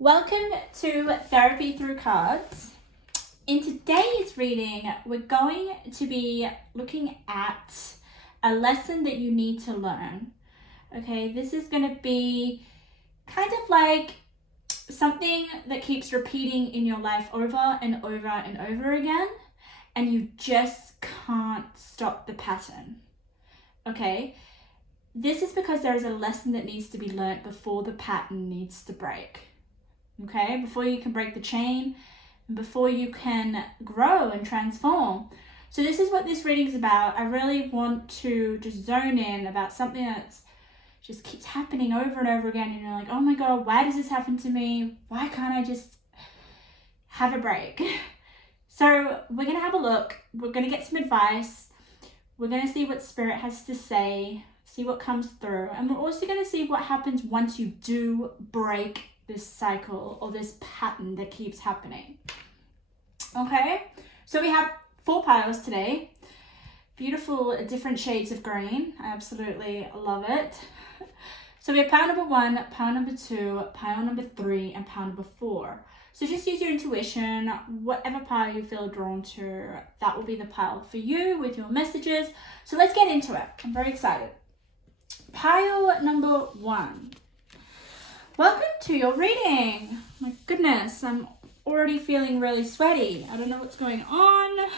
Welcome to Therapy Through Cards. In today's reading, we're going to be looking at a lesson that you need to learn. Okay, this is going to be kind of like something that keeps repeating in your life over and over and over again, and you just can't stop the pattern. Okay, this is because there is a lesson that needs to be learnt before the pattern needs to break. Okay, before you can break the chain, and before you can grow and transform. So this is what this reading is about. I really want to just zone in about something that's just keeps happening over and over again, and you're like, oh my god, why does this happen to me? Why can't I just have a break? So we're gonna have a look. We're gonna get some advice. We're gonna see what Spirit has to say, see what comes through, and we're also gonna see what happens once you do break this cycle or this pattern that keeps happening. Okay, so we have 4 piles today. Beautiful different shades of green. I absolutely love it. So we have pile number 1, pile number 2, pile number 3, and pile number 4. So just use your intuition. Whatever pile you feel drawn to, that will be the pile for you with your messages. So let's get into it. I'm very excited. Pile number 1. Welcome to your reading. My goodness, I'm already feeling really sweaty. I don't know what's going on.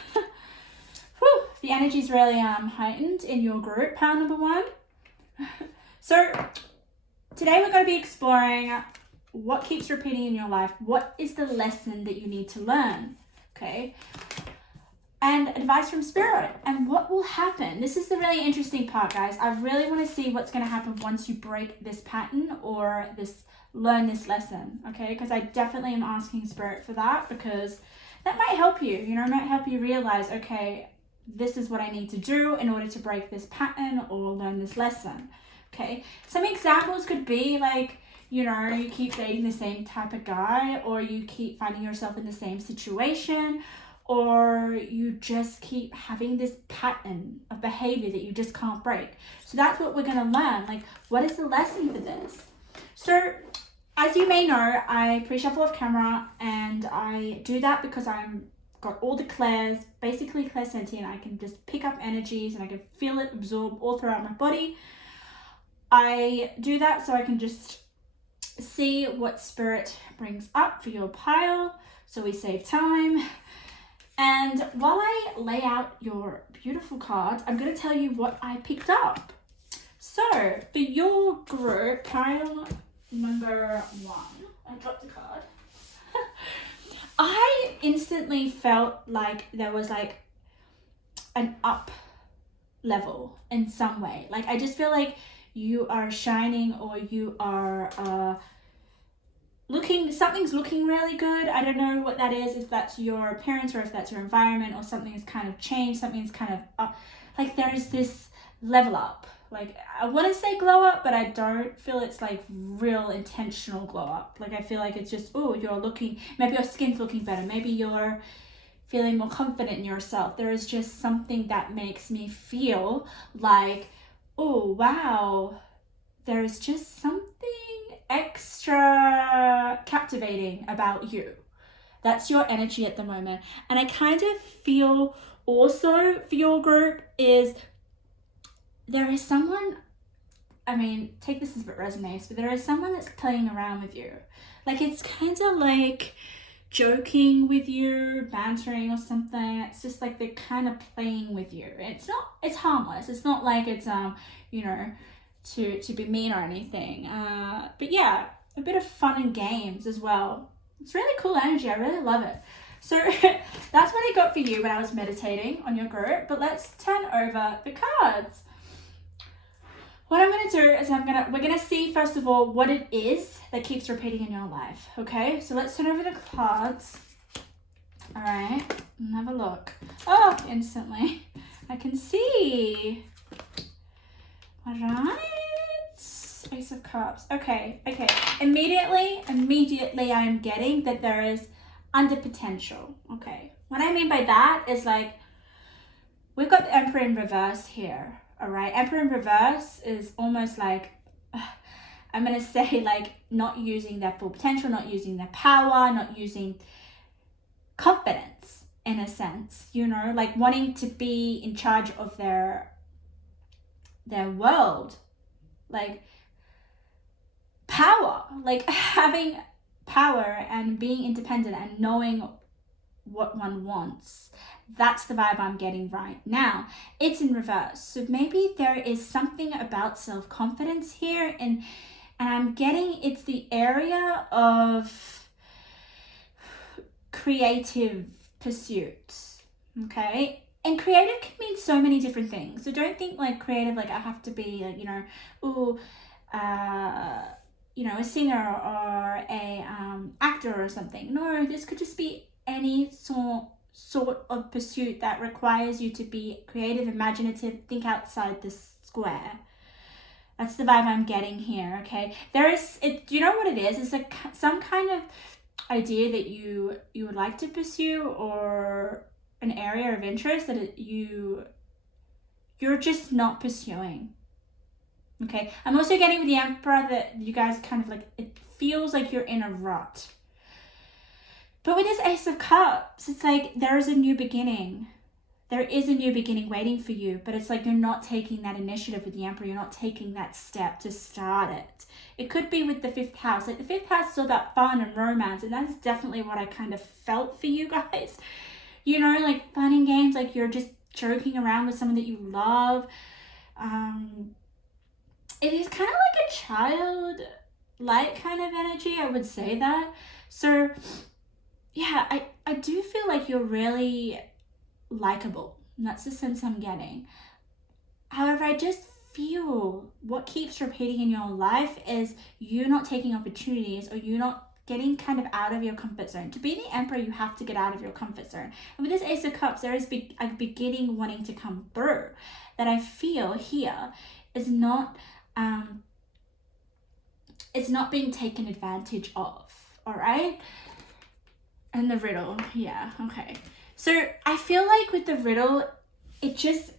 Whew, the energy's really heightened in your group, pile number 1. So today we're going to be exploring what keeps repeating in your life. What is the lesson that you need to learn? Okay. And advice from Spirit and what will happen. This is the really interesting part, guys. I really want to see what's going to happen once you break this pattern or learn this lesson, okay? Because I definitely am asking Spirit for that, because that might help you, it might help you realize, okay, this is what I need to do in order to break this pattern or learn this lesson, okay? Some examples could be like, you keep dating the same type of guy, or you keep finding yourself in the same situation, or you just keep having this pattern of behavior that you just can't break. So that's what we're going to learn. Like, what is the lesson for this? So as you may know, I pre-shuffle off camera, and I do that because I'm got all the clairs, basically clairsentient. I can just pick up energies and I can feel it absorb all throughout my body. I do that so I can just see what Spirit brings up for your pile, so we save time. And while I lay out your beautiful cards, I'm going to tell you what I picked up. So for your group, pile number 1, I dropped a card. I instantly felt like there was like an up level in some way. Like, I just feel like you are shining, or you are something's looking really good. I don't know what that is, if that's your appearance or if that's your environment, or something has kind of changed, something's kind of up. Like, there is this level up. Like, I want to say glow up, but I don't feel it's like real intentional glow up. Like, I feel like it's just, oh, you're looking, maybe your skin's looking better, maybe you're feeling more confident in yourself. There is just something that makes me feel like, oh wow, there is just something extra captivating about you. That's your energy at the moment. And I kind of feel also for your group is there is someone, I mean, take this as it resonates, but there is someone that's playing around with you. Like, it's kind of like joking with you, bantering or something. It's just like they're kind of playing with you. It's harmless. It's not like it's to be mean or anything. But yeah, a bit of fun and games as well. It's really cool energy. I really love it. So that's what I got for you when I was meditating on your group. But let's turn over the cards. What I'm going to do is we're going to see first of all what it is that keeps repeating in your life. Okay, so let's turn over the cards. All right, and have a look. Oh, instantly I can see. All right, Ace of Cups. Okay. Immediately I am getting that there is under potential. Okay, what I mean by that is, like, we've got the Emperor in reverse here. All right, Emperor in reverse is almost like I'm going to say like not using their full potential, not using their power, not using confidence in a sense, you know, like wanting to be in charge of their world, like power, like having power and being independent and knowing what one wants. That's the vibe I'm getting right now. It's in reverse. So maybe there is something about self-confidence here, and I'm getting it's the area of creative pursuits. Okay? And creative can mean so many different things. So don't think like creative like I have to be like, you know, you know, a singer or a actor or something. No, this could just be any sort of pursuit that requires you to be creative, imaginative, think outside this square. That's the vibe I'm getting here, okay? There is, you know what it is? It's like some kind of idea that you would like to pursue, or an area of interest that you're just not pursuing. Okay, I'm also getting with the Emperor that you guys kind of like, it feels like you're in a rut. But with this Ace of Cups, it's like there is a new beginning. There is a new beginning waiting for you, but it's like you're not taking that initiative with the Emperor. You're not taking that step to start it. It could be with the 5th house. Like the 5th house is all about fun and romance, and that's definitely what I kind of felt for you guys. You know, like fun and games, like you're just joking around with someone that you love. It is kind of like a child-like kind of energy, I would say that. So yeah, I do feel like you're really likable, and that's the sense I'm getting. However, I just feel what keeps repeating in your life is you not taking opportunities, or you not getting kind of out of your comfort zone. To be the Emperor, you have to get out of your comfort zone. And with this Ace of Cups, there is a beginning wanting to come through that I feel here is not it's not being taken advantage of. All right. And the riddle, yeah, okay. So I feel like with the riddle, it just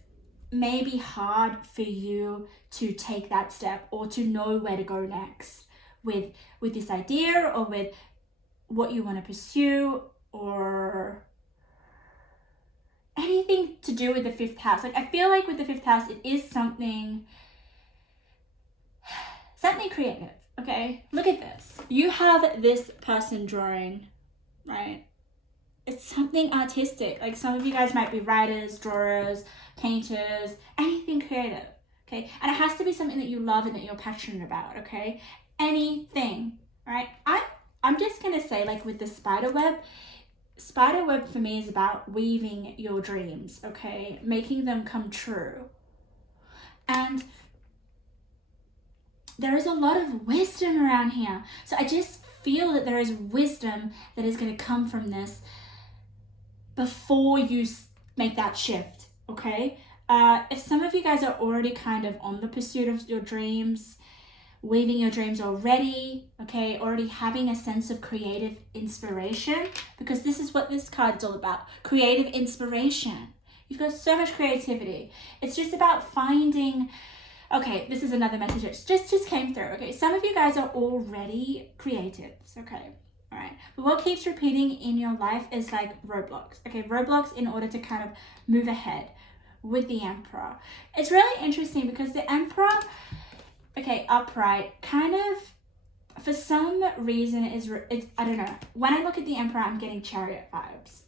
may be hard for you to take that step, or to know where to go next with this idea, or with what you want to pursue, or anything to do with the 5th house. Like I feel like with the 5th house, it is something creative, okay? Look at this. You have this person drawing, right? It's something artistic. Like some of you guys might be writers, drawers, painters, anything creative, okay? And it has to be something that you love and that you're passionate about, okay? Anything, right? I'm just gonna say, like with the spider web for me is about weaving your dreams, okay? Making them come true. And there is a lot of wisdom around here. So I just feel that there is wisdom that is going to come from this before you make that shift, okay? If some of you guys are already kind of on the pursuit of your dreams, weaving your dreams already, okay, already having a sense of creative inspiration, because this is what this card is all about, creative inspiration. You've got so much creativity. It's just about finding, okay, this is another message that just came through, okay? Some of you guys are already creatives, okay? All right, but what keeps repeating in your life is like roadblocks, okay? Roadblocks in order to kind of move ahead with the Emperor. It's really interesting because the Emperor, okay, upright, kind of, for some reason, it's I don't know. When I look at the Emperor, I'm getting Chariot vibes.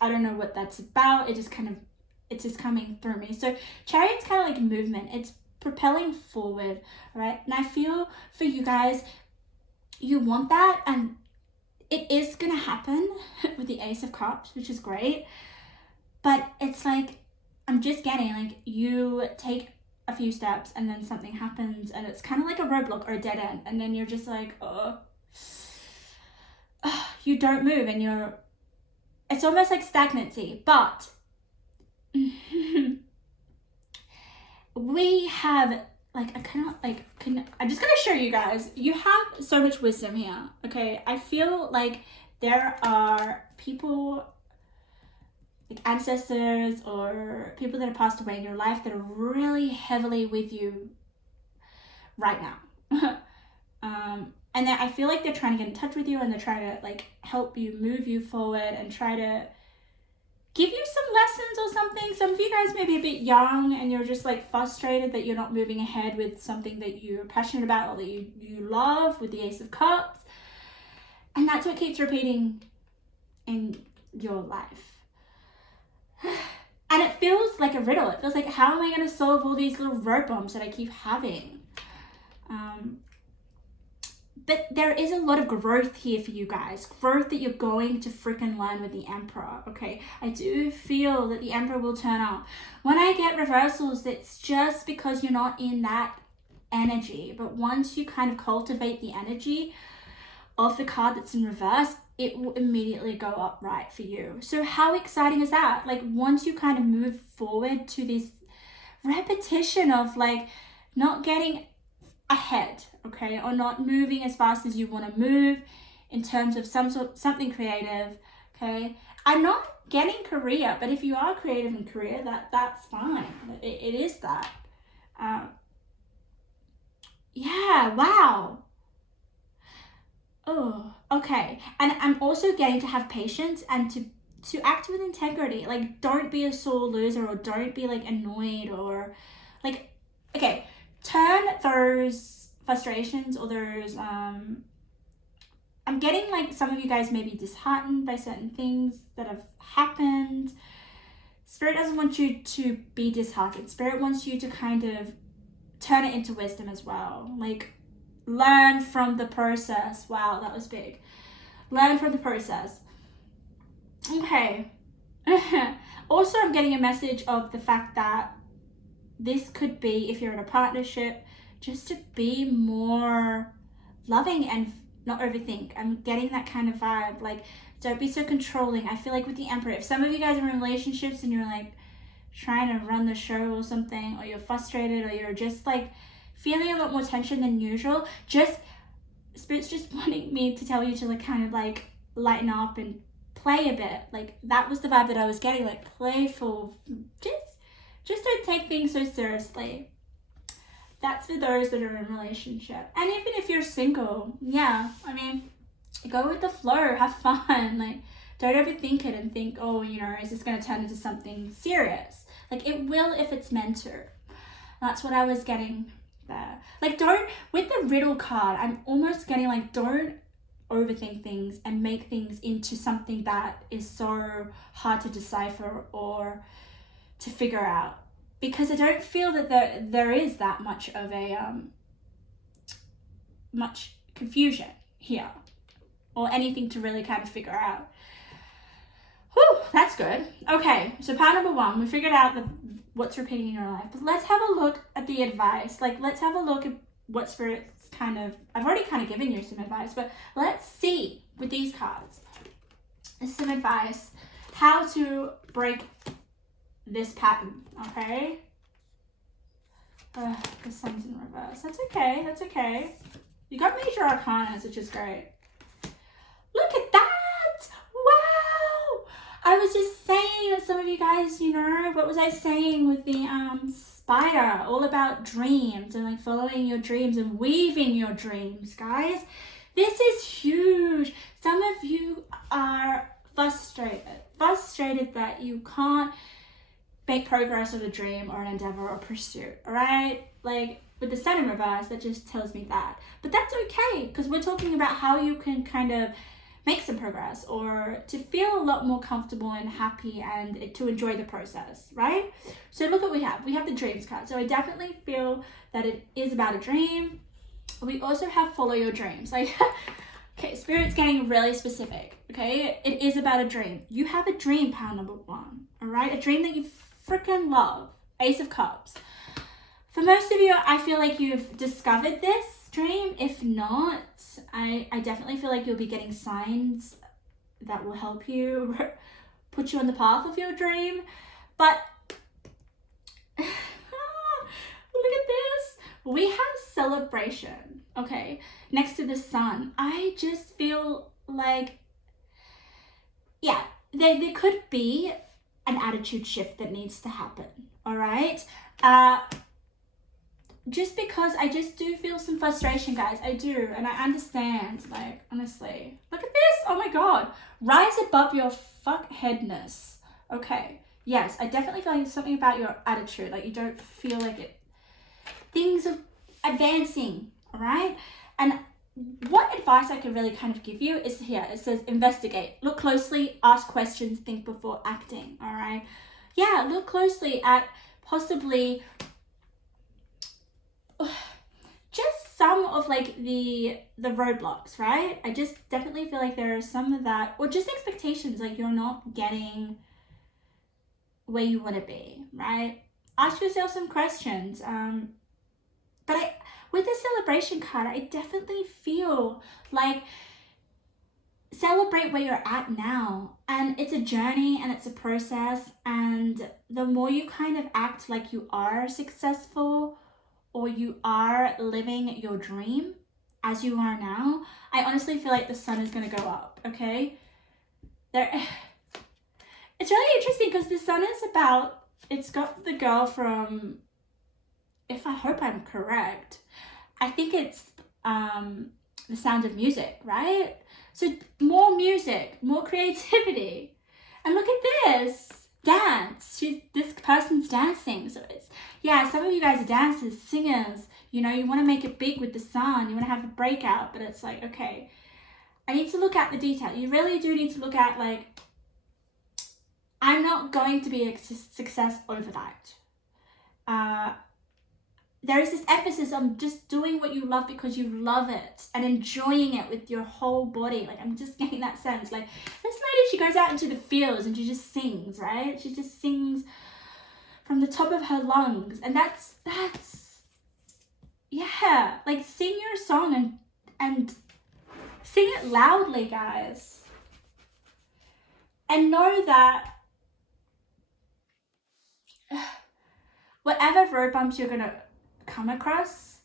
I don't know what that's about. It's just coming through me. So Chariot's kind of like movement. It's propelling forward, right? And I feel for you guys, you want that, and it is gonna happen with the Ace of Cups, which is great. But it's like, I'm just getting like, you take a few steps and then something happens, and it's kind of like a roadblock or a dead end, and then you're just like, you don't move, and it's almost like stagnancy. But we have like, I'm just gonna show you guys, you have so much wisdom here, okay? I feel like there are people, like ancestors or people that have passed away in your life that are really heavily with you right now. And then I feel like they're trying to get in touch with you, and they're trying to like help you, move you forward, and try to give you some lessons or something. Some of you guys may be a bit young and you're just like frustrated that you're not moving ahead with something that you're passionate about or that you love, with the Ace of Cups. And that's what keeps repeating in your life. And it feels like a riddle. It feels like, how am I going to solve all these little road bumps that I keep having? But there is a lot of growth here for you guys. Growth that you're going to freaking learn with the Emperor, okay? I do feel that the Emperor will turn up. When I get reversals, that's just because you're not in that energy. But once you kind of cultivate the energy of the card that's in reverse, it will immediately go up right for you. So how exciting is that? Like, once you kind of move forward to this repetition of like not getting ahead, okay, or not moving as fast as you want to move in terms of something creative, okay. I'm not getting career, but if you are creative in career, that's fine. It is that. Yeah, wow. Oh, okay. And I'm also getting to have patience and to act with integrity. Like, don't be a sore loser, or don't be like annoyed, or like, okay, turn those frustrations or those I'm getting like some of you guys may be disheartened by certain things that have happened. Spirit doesn't want you to be disheartened. Spirit wants you to kind of turn it into wisdom as well. Like, learn from the process. Wow, that was big. Learn from the process. Okay. Also, I'm getting a message of the fact that this could be, if you're in a partnership, just to be more loving and not overthink. I'm getting that kind of vibe. Like, don't be so controlling. I feel like with the Emperor, if some of you guys are in relationships and you're like trying to run the show or something, or you're frustrated, or you're just like feeling a lot more tension than usual, Spirit's just wanting me to tell you to like kind of like lighten up and play a bit. Like, that was the vibe that I was getting, like playful. Just don't take things so seriously. That's for those that are in a relationship. And even if you're single, yeah, I mean, go with the flow, have fun. Like, don't overthink it and think, oh, you know, is this going to turn into something serious? Like, it will if it's meant to. That's what I was getting there. Like, don't, with the riddle card, I'm almost getting like, don't overthink things and make things into something that is so hard to decipher or to figure out. Because I don't feel that there is that much of a much confusion here, or anything to really kind of figure out. Whew, that's good. Okay, so part number one, we figured out what's repeating in your life. But let's have a look at the advice. Like, let's have a look at what Spirit's kind of, I've already kind of given you some advice, but let's see with these cards some advice how to break this pattern, okay? The sun's in reverse. That's okay, that's okay. You got major arcanas, which is great. Look at that! Wow! I was just saying that some of you guys, you know, what was I saying with the spider? All about dreams and like following your dreams and weaving your dreams, guys. This is huge. Some of you are frustrated that you can't make progress with a dream or an endeavor or pursuit, all right? Like, with the sun in reverse, that just tells me that. But that's okay, because we're talking about how you can kind of make some progress, or to feel a lot more comfortable and happy, and to enjoy the process, right? So look what we have. We have the dreams card. So I definitely feel that it is about a dream. We also have follow your dreams. Like, okay, Spirit's getting really specific, okay? It is about a dream. You have a dream, pile number one, all right? A dream that you freaking love. Ace of Cups. For most of you, I feel like you've discovered this dream. If not, I definitely feel like you'll be getting signs that will help you put you on the path of your dream. But look at this. We have celebration, okay, next to the sun. I just feel like, yeah, there could be an attitude shift that needs to happen, all right? just because I just do feel some frustration, guys. I do, and I understand. Like, honestly, look at this. Oh my God, rise above your fuckheadness. Okay, yes, I definitely feel like there's something about your attitude. Like, you don't feel like it. Things are advancing, all right? And what advice I could really kind of give you is here. It says investigate, look closely, ask questions, think before acting, all right? Yeah, look closely at possibly just some of like the roadblocks, right? I just definitely feel like there are some of that, or just expectations, like you're not getting where you want to be, right? Ask yourself some questions. But with the celebration card, I definitely feel like celebrate where you're at now, and it's a journey and it's a process, and the more you kind of act like you are successful or you are living your dream as you are now, I honestly feel like the sun is going to go up. Okay, it's really interesting because the sun is about, it's got the girl from, if I hope I'm correct, I think it's The Sound of Music, right? So more music, more creativity. And look at this, dance. This person's dancing. So it's, yeah, some of you guys are dancers, singers. You know, you want to make it big with the sun. You want to have a breakout, but it's like, okay, I need to look at the detail. You really do need to look at, like, I'm not going to be a success overnight. There is this emphasis on just doing what you love because you love it and enjoying it with your whole body. Like, I'm just getting that sense. Like, this lady, she goes out into the fields and she just sings, right? She just sings from the top of her lungs. And that's yeah, like, sing your song and sing it loudly, guys. And know that whatever road bumps you're gonna come across,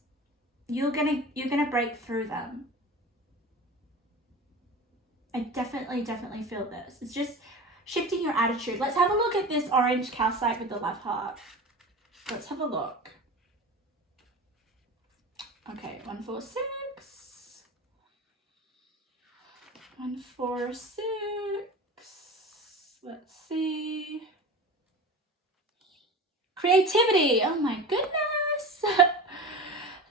you're gonna break through them. I definitely feel this. It's just shifting your attitude. Let's have a look at this orange calcite with the love heart. Let's have a look. Okay, 1, 4, 6. 1, 4, 6. Let's see. Creativity. Oh my goodness.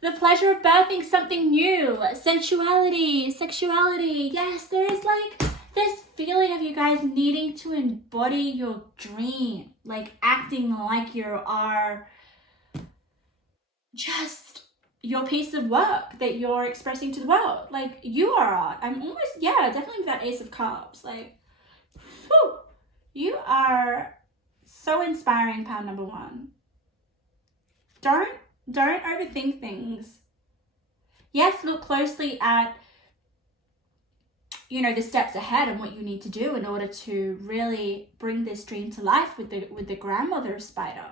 The pleasure of birthing something new. Sensuality, sexuality. Yes, there is like this feeling of you guys needing to embody your dream. Like acting like you are just your piece of work that you're expressing to the world. Like, you are art. I'm almost, yeah, definitely that Ace of Cups. Like, whew, you are so inspiring, pound number 1. Don't overthink things. Yes, look closely at, you know, the steps ahead and what you need to do in order to really bring this dream to life with the grandmother spider.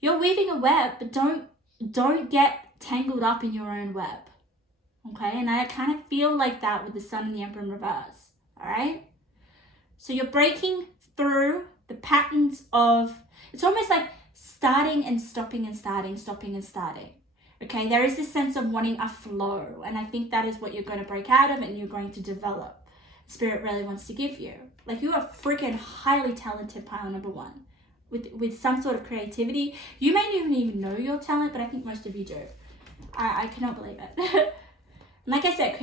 You're weaving a web, but don't get tangled up in your own web. Okay? And I kind of feel like that with the Sun and the Emperor in reverse. All right? So you're breaking through the patterns of, it's almost like starting and stopping and starting, stopping and starting. Okay, there is this sense of wanting a flow, and I think that is what you're going to break out of and you're going to develop. Spirit really wants to give you. Like, you are freaking highly talented, pile number 1, with some sort of creativity. You may not even know your talent, but I think most of you do. I cannot believe it. Like I said,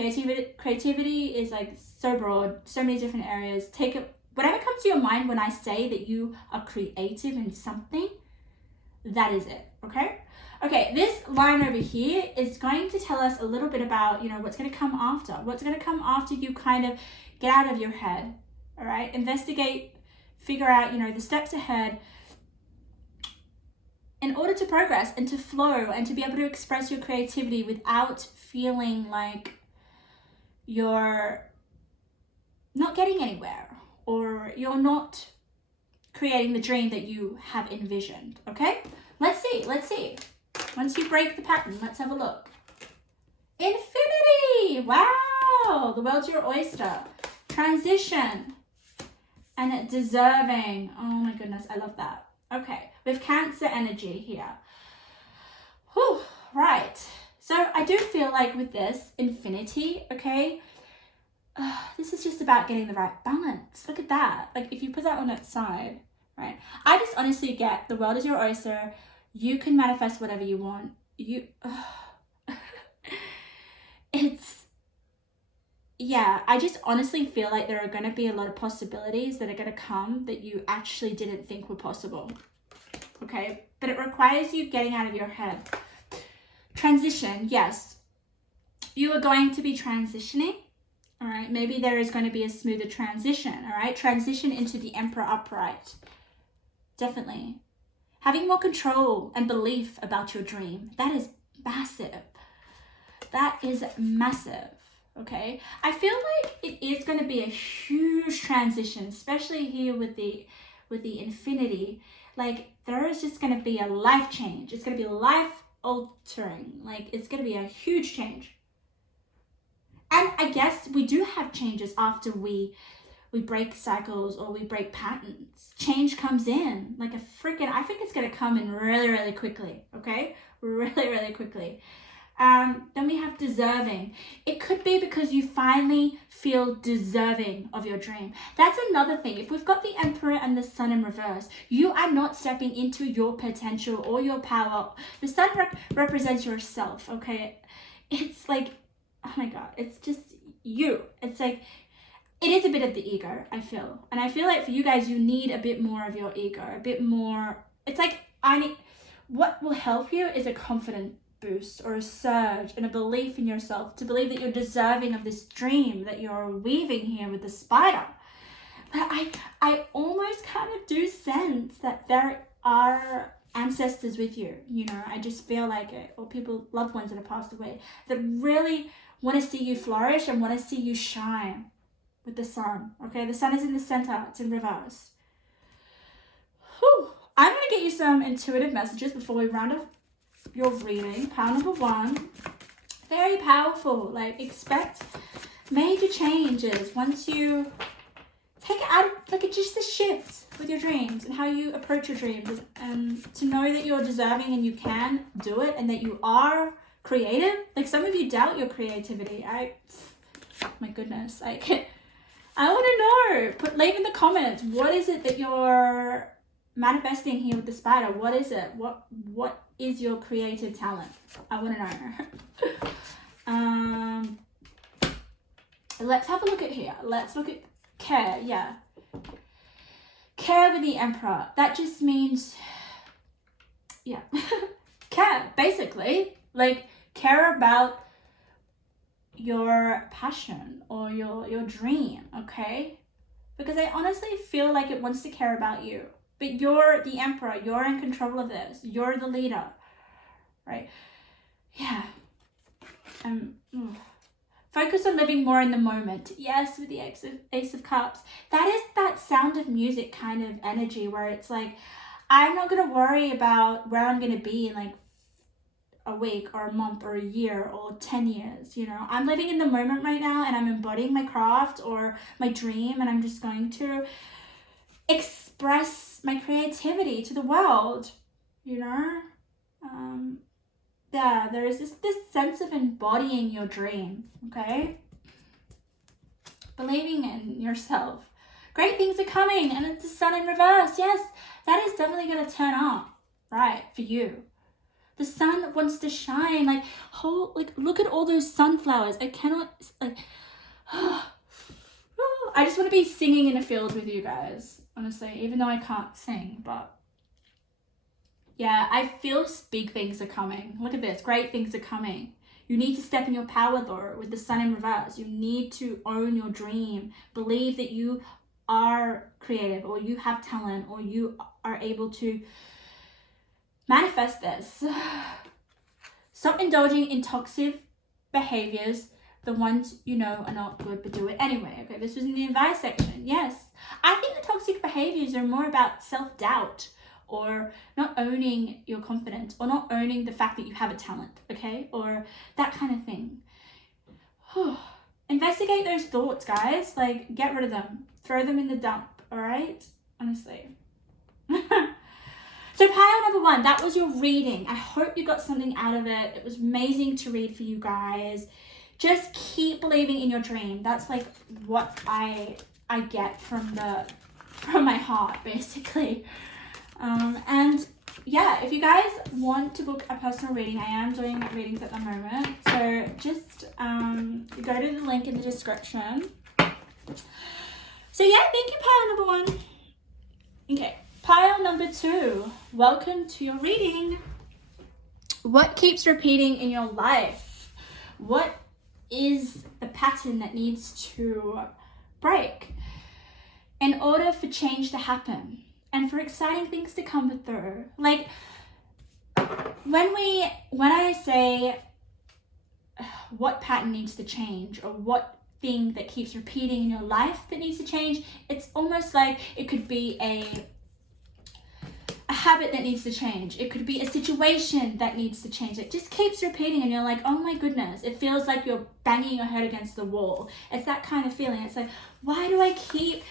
creativity is like so broad, so many different areas. Take it, whatever comes to your mind when I say that you are creative in something, that is it, okay? Okay, this line over here is going to tell us a little bit about, you know, what's going to come after. What's going to come after you kind of get out of your head, all right? Investigate, figure out, you know, the steps ahead in order to progress and to flow and to be able to express your creativity without feeling like you're not getting anywhere or you're not creating the dream that you have envisioned, okay? Let's see. Once you break the pattern, let's have a look. Infinity! Wow! The world's your oyster. Transition. And deserving. Oh my goodness, I love that. Okay, with Cancer energy here. Right. So I do feel like with this infinity, okay, this is just about getting the right balance. Look at that. Like if you put that on its side, right? I just honestly get the world is your oyster. You can manifest whatever you want. Yeah, I just honestly feel like there are going to be a lot of possibilities that are going to come that you actually didn't think were possible. Okay, but it requires you getting out of your head. Transition, yes. You are going to be transitioning. All right, maybe there is going to be a smoother transition. All right, transition into the Emperor upright. Definitely. Having more control and belief about your dream. That is massive. That is massive. Okay, I feel like it is going to be a huge transition, especially here with the infinity. Like there is just going to be a life change. It's going to be life altering. Like it's going to be a huge change. And I guess we do have changes after we break cycles or we break patterns. Change comes in like I think it's going to come in really, really quickly. Okay, really, really quickly. Then we have deserving. It could be because you finally feel deserving of your dream. That's another thing. If we've got the Emperor and the Sun in reverse, you are not stepping into your potential or your power. The Sun represents yourself, okay? It's like, oh my God, it's just you. It's like, it is a bit of the ego, I feel. And I feel like for you guys, you need a bit more of your ego, a bit more. It's like, what will help you is a confident boost or a surge and a belief in yourself, to believe that you're deserving of this dream that you're weaving here with the spider. But I almost kind of do sense that there are ancestors with you, you know. I just feel like it, or people, loved ones that have passed away, that really want to see you flourish and want to see you shine with the sun. Okay, the sun is in the center, it's in reverse. Whew. I'm going to get you some intuitive messages before we round off your reading. Power number 1, very powerful. Like expect major changes once you take it out, like it's just a shift with your dreams and how you approach your dreams, and to know that you're deserving and you can do it and that you are creative. Like some of you doubt your creativity. My goodness, I want to know. Leave in the comments, what is it that you're manifesting here with the spider? What is it? What is your creative talent? I want to know. Let's have a look at here. Let's look at care. Yeah, care with the Emperor. That just means, yeah, care, basically. Like care about your passion or your dream. Okay, because I honestly feel like it wants to care about you. But you're the Emperor. You're in control of this. You're the leader, right? Yeah. Focus on living more in the moment. Yes, with the Ace of Cups. That is that Sound of Music kind of energy where it's like, I'm not going to worry about where I'm going to be in like a week or a month or a year or 10 years, you know. I'm living in the moment right now and I'm embodying my craft or my dream, and I'm just going to express my creativity to the world, you know. Yeah, there is this sense of embodying your dream. Okay, believing in yourself. Great things are coming, and it's the Sun in reverse. Yes, that is definitely going to turn up right for you. The sun wants to shine. Like look at all those sunflowers. I cannot, like, I just want to be singing in a field with you guys, honestly, even though I can't sing. But yeah, I feel big things are coming. Look at this. Great things are coming. You need to step in your power though with the Sun in reverse. You need to own your dream. Believe that you are creative, or you have talent, or you are able to manifest this. Stop indulging in toxic behaviors, the ones you know are not good, but do it anyway. Okay, this was in the advice section. Yes, I think the toxic behaviors are more about self-doubt, or not owning your confidence, or not owning the fact that you have a talent, okay, or that kind of thing. Investigate those thoughts, guys. Like, get rid of them, throw them in the dump. All right, honestly. So pile number 1, that was your reading. I hope you got something out of it. It was amazing to read for you guys. Just keep believing in your dream. That's like what I get from my heart, basically. And yeah, if you guys want to book a personal reading, I am doing readings at the moment. So just go to the link in the description. So yeah, thank you, pile number 1. Okay, pile number 2. Welcome to your reading. What keeps repeating in your life? What is the pattern that needs to break in order for change to happen and for exciting things to come through? Like when I say what pattern needs to change, or what thing that keeps repeating in your life that needs to change, it's almost like it could be a habit that needs to change. It could be a situation that needs to change. It just keeps repeating and you're like, oh my goodness, it feels like you're banging your head against the wall. It's that kind of feeling. It's like, why do I keep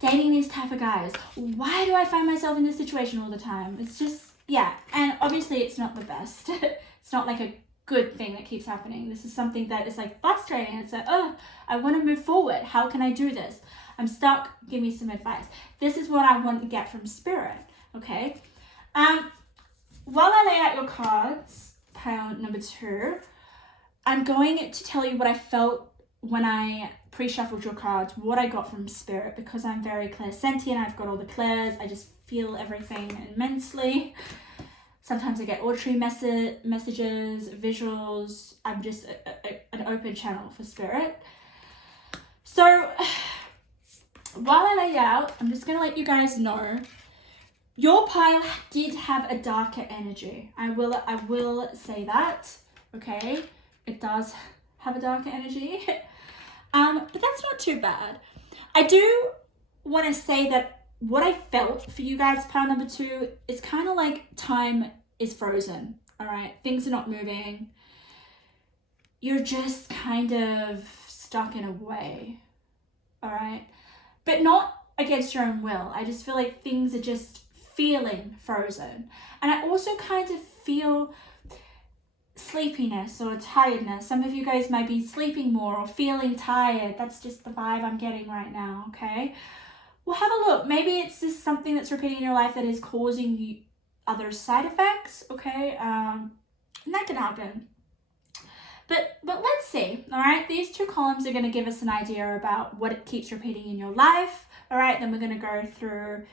dating these type of guys? Why do I find myself in this situation all the time? It's just, yeah. And obviously it's not the best. It's not like a good thing that keeps happening. This is something that is like frustrating. It's like, oh, I want to move forward. How can I do this? I'm stuck. Give me some advice. This is what I want to get from spirit. Okay, while I lay out your cards, pile number 2, I'm going to tell you what I felt when I pre-shuffled your cards, what I got from spirit, because I'm very clairsentient. I've got all the clairs. I just feel everything immensely. Sometimes I get auditory messages, visuals. I'm just an open channel for spirit. So while I lay it out, I'm just going to let you guys know your pile did have a darker energy. I will say that, okay? It does have a darker energy, but that's not too bad. I do want to say that what I felt for you guys, pile number 2, is kind of like time is frozen, all right? Things are not moving. You're just kind of stuck in a way, all right? But not against your own will. I just feel like things are just feeling frozen. And I also kind of feel sleepiness or tiredness. Some of you guys might be sleeping more or feeling tired. That's just the vibe I'm getting right now, okay? Well, have a look. Maybe it's just something that's repeating in your life that is causing you other side effects, okay? And that can happen. But let's see, all right? These 2 columns are going to give us an idea about what it keeps repeating in your life, all right? Then we're going to go through,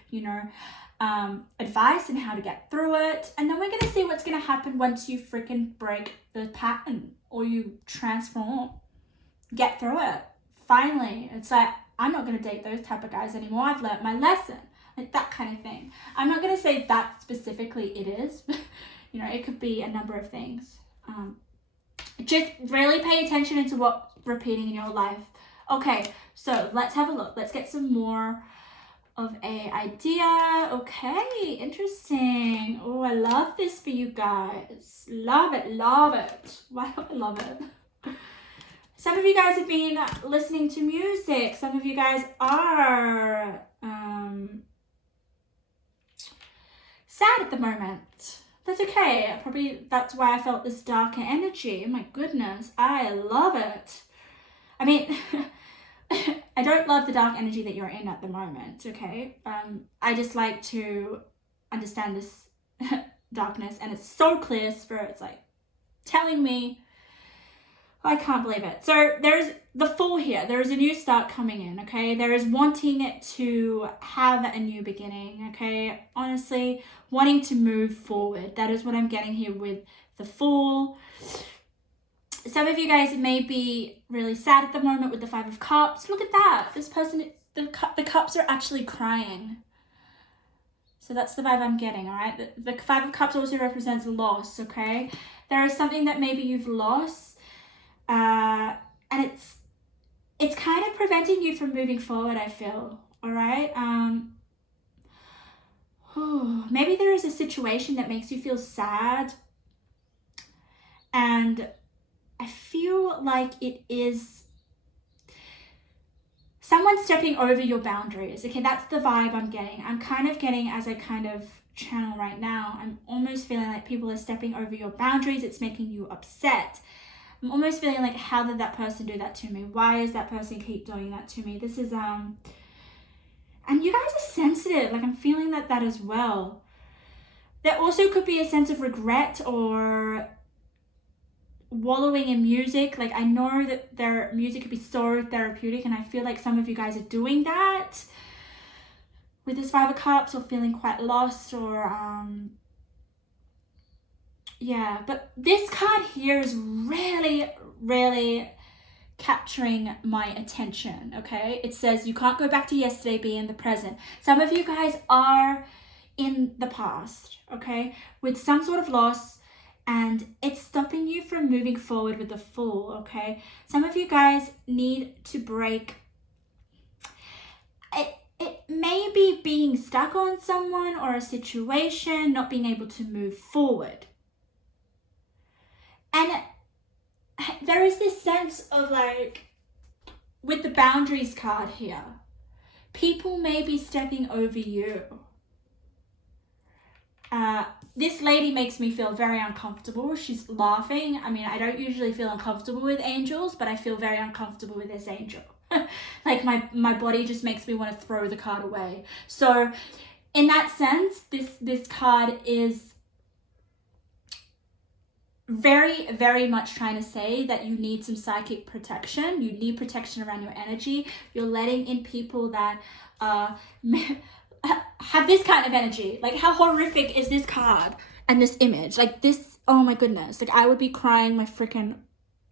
advice and how to get through it. And then we're going to see what's going to happen once you freaking break the pattern or you transform, get through it. Finally, it's like, I'm not going to date those type of guys anymore. I've learned my lesson, like that kind of thing. I'm not going to say that specifically it is, it could be a number of things. Just really pay attention into what's repeating in your life. Okay, so let's have a look. Let's get some more of a idea. Okay, interesting. Oh, I love this for you guys. Love it, love it. Why do I love it? Some of you guys have been listening to music. Some of you guys are sad at the moment. That's okay. That's why I felt this darker energy. Oh my goodness, I love it. I mean, I don't love the dark energy that you're in at the moment, okay? I just like to understand this darkness, and it's so clear, Spirit's like telling me, I can't believe it. So there's the Fool here. There is a new start coming in, okay? There is wanting to have a new beginning, okay? Honestly, wanting to move forward. That is what I'm getting here with the Fool. Some of you guys may be really sad at the moment with the 5 of Cups. Look at that. This person, the cups are actually crying. So that's the vibe I'm getting, all right? The 5 of Cups also represents loss, okay? There is something that maybe you've lost, and it's kind of preventing you from moving forward, I feel, all right? Maybe there is a situation that makes you feel sad, and I feel like it is someone stepping over your boundaries. Okay, that's the vibe I'm getting. I'm kind of getting, as I kind of channel right now. I'm almost feeling like people are stepping over your boundaries. It's making you upset. I'm almost feeling like, how did that person do that to me? Why does that person keep doing that to me? This is and you guys are sensitive. Like, I'm feeling that as well. There also could be a sense of regret or wallowing in music. Like, I know that their music could be so therapeutic, and I feel like some of you guys are doing that with this Five of Cups, or feeling quite lost, or yeah. But this card here is really capturing my attention. Okay, it says you can't go back to yesterday, be in the present. Some of you guys are in the past, okay, with some sort of loss, and it's stopping you from moving forward with the Fool. Okay, some of you guys need to break it. It may be being stuck on someone or a situation, not being able to move forward. And there is this sense of, like, with the boundaries card here, people may be stepping over you. This lady makes me feel very uncomfortable. She's laughing. I mean, I don't usually feel uncomfortable with angels, but I feel very uncomfortable with this angel. Like, my body just makes me want to throw the card away. So in that sense, this card is very much trying to say that you need some psychic protection. You need protection around your energy. You're letting in people that have this kind of energy. Like, how horrific is this card and this image? Like, this, oh my goodness. Like, I would be crying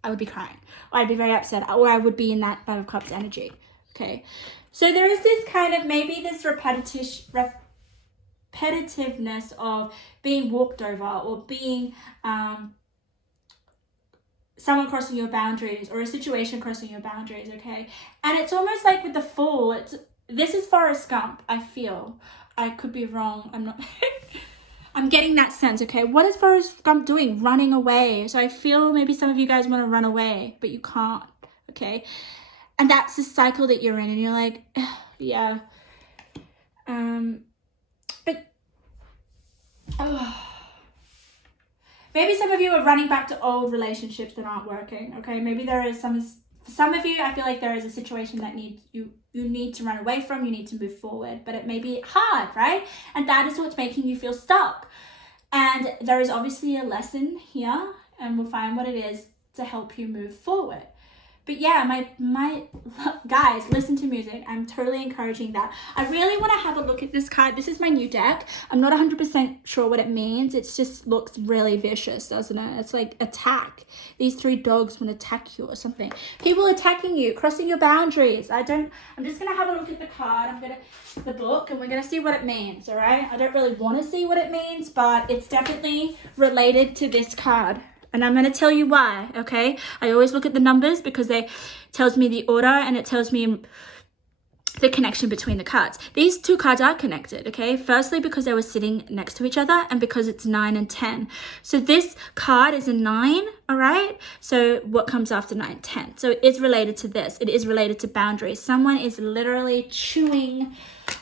I would be crying, or I'd be very upset, or I would be in that Five of Cups energy. Okay, so there is this kind of, maybe this repetitiveness of being walked over, or being someone crossing your boundaries, or a situation crossing your boundaries. Okay, and it's almost like with the Fool, this is Forrest Gump. I feel, I could be wrong, I'm not I'm getting that sense. Okay, what is Forrest Gump doing? Running away. So I feel maybe some of you guys want to run away, but you can't. Okay, and that's the cycle that you're in, and you're like, yeah. But maybe some of you are running back to old relationships that aren't working. Okay, maybe there is some of you, I feel like there is a situation that you need to run away from, you need to move forward, but it may be hard, right? And that is what's making you feel stuck. And there is obviously a lesson here, and we'll find what it is to help you move forward. But yeah, my guys, listen to music. I'm totally encouraging that. I really want to have a look at this card. This is my new deck. I'm not 100% sure what it means. It just looks really vicious, doesn't it? It's like attack. These three dogs want to attack you or something. People attacking you, crossing your boundaries. I'm just going to have a look at the card. The book, and we're going to see what it means, all right? I don't really want to see what it means, but it's definitely related to this card. And I'm going to tell you why, okay? I always look at the numbers because they tells me the order, and it tells me the connection between the cards. These two cards are connected, okay? Firstly, because they were sitting next to each other, and because it's 9 and 10. So this card is a 9, all right? So what comes after 9? 10. So it is related to this. It is related to boundaries. Someone is literally chewing.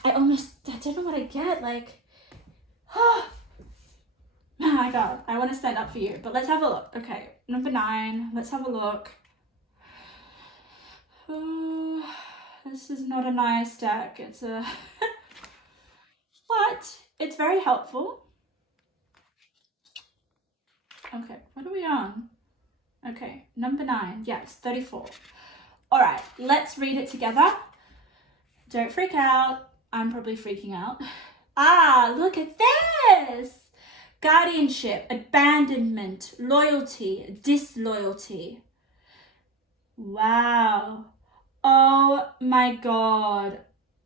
I don't know what I get. Like, oh my God, I want to stand up for you, but let's have a look. Okay, number 9, let's have a look. Oh, this is not a nice deck. It's a, but it's very helpful. Okay, what are we on? Okay, number 9, yes, 34. All right, let's read it together. Don't freak out. I'm probably freaking out. Ah, look at this. Guardianship, abandonment, loyalty, disloyalty. Wow. Oh my God.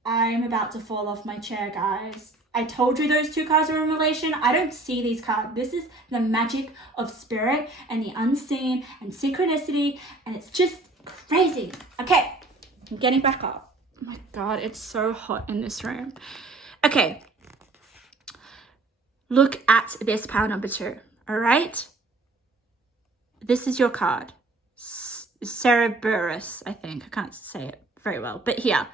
I'm about to fall off my chair, guys. I told you those two cards are in relation. I don't see these cards. This is the magic of spirit and the unseen and synchronicity, and it's just crazy. Okay, I'm getting back up. Oh my God, it's so hot in this room. Okay. Look at this pile number 2, all right? This is your card. Cerberus, I think. I can't say it very well, but here.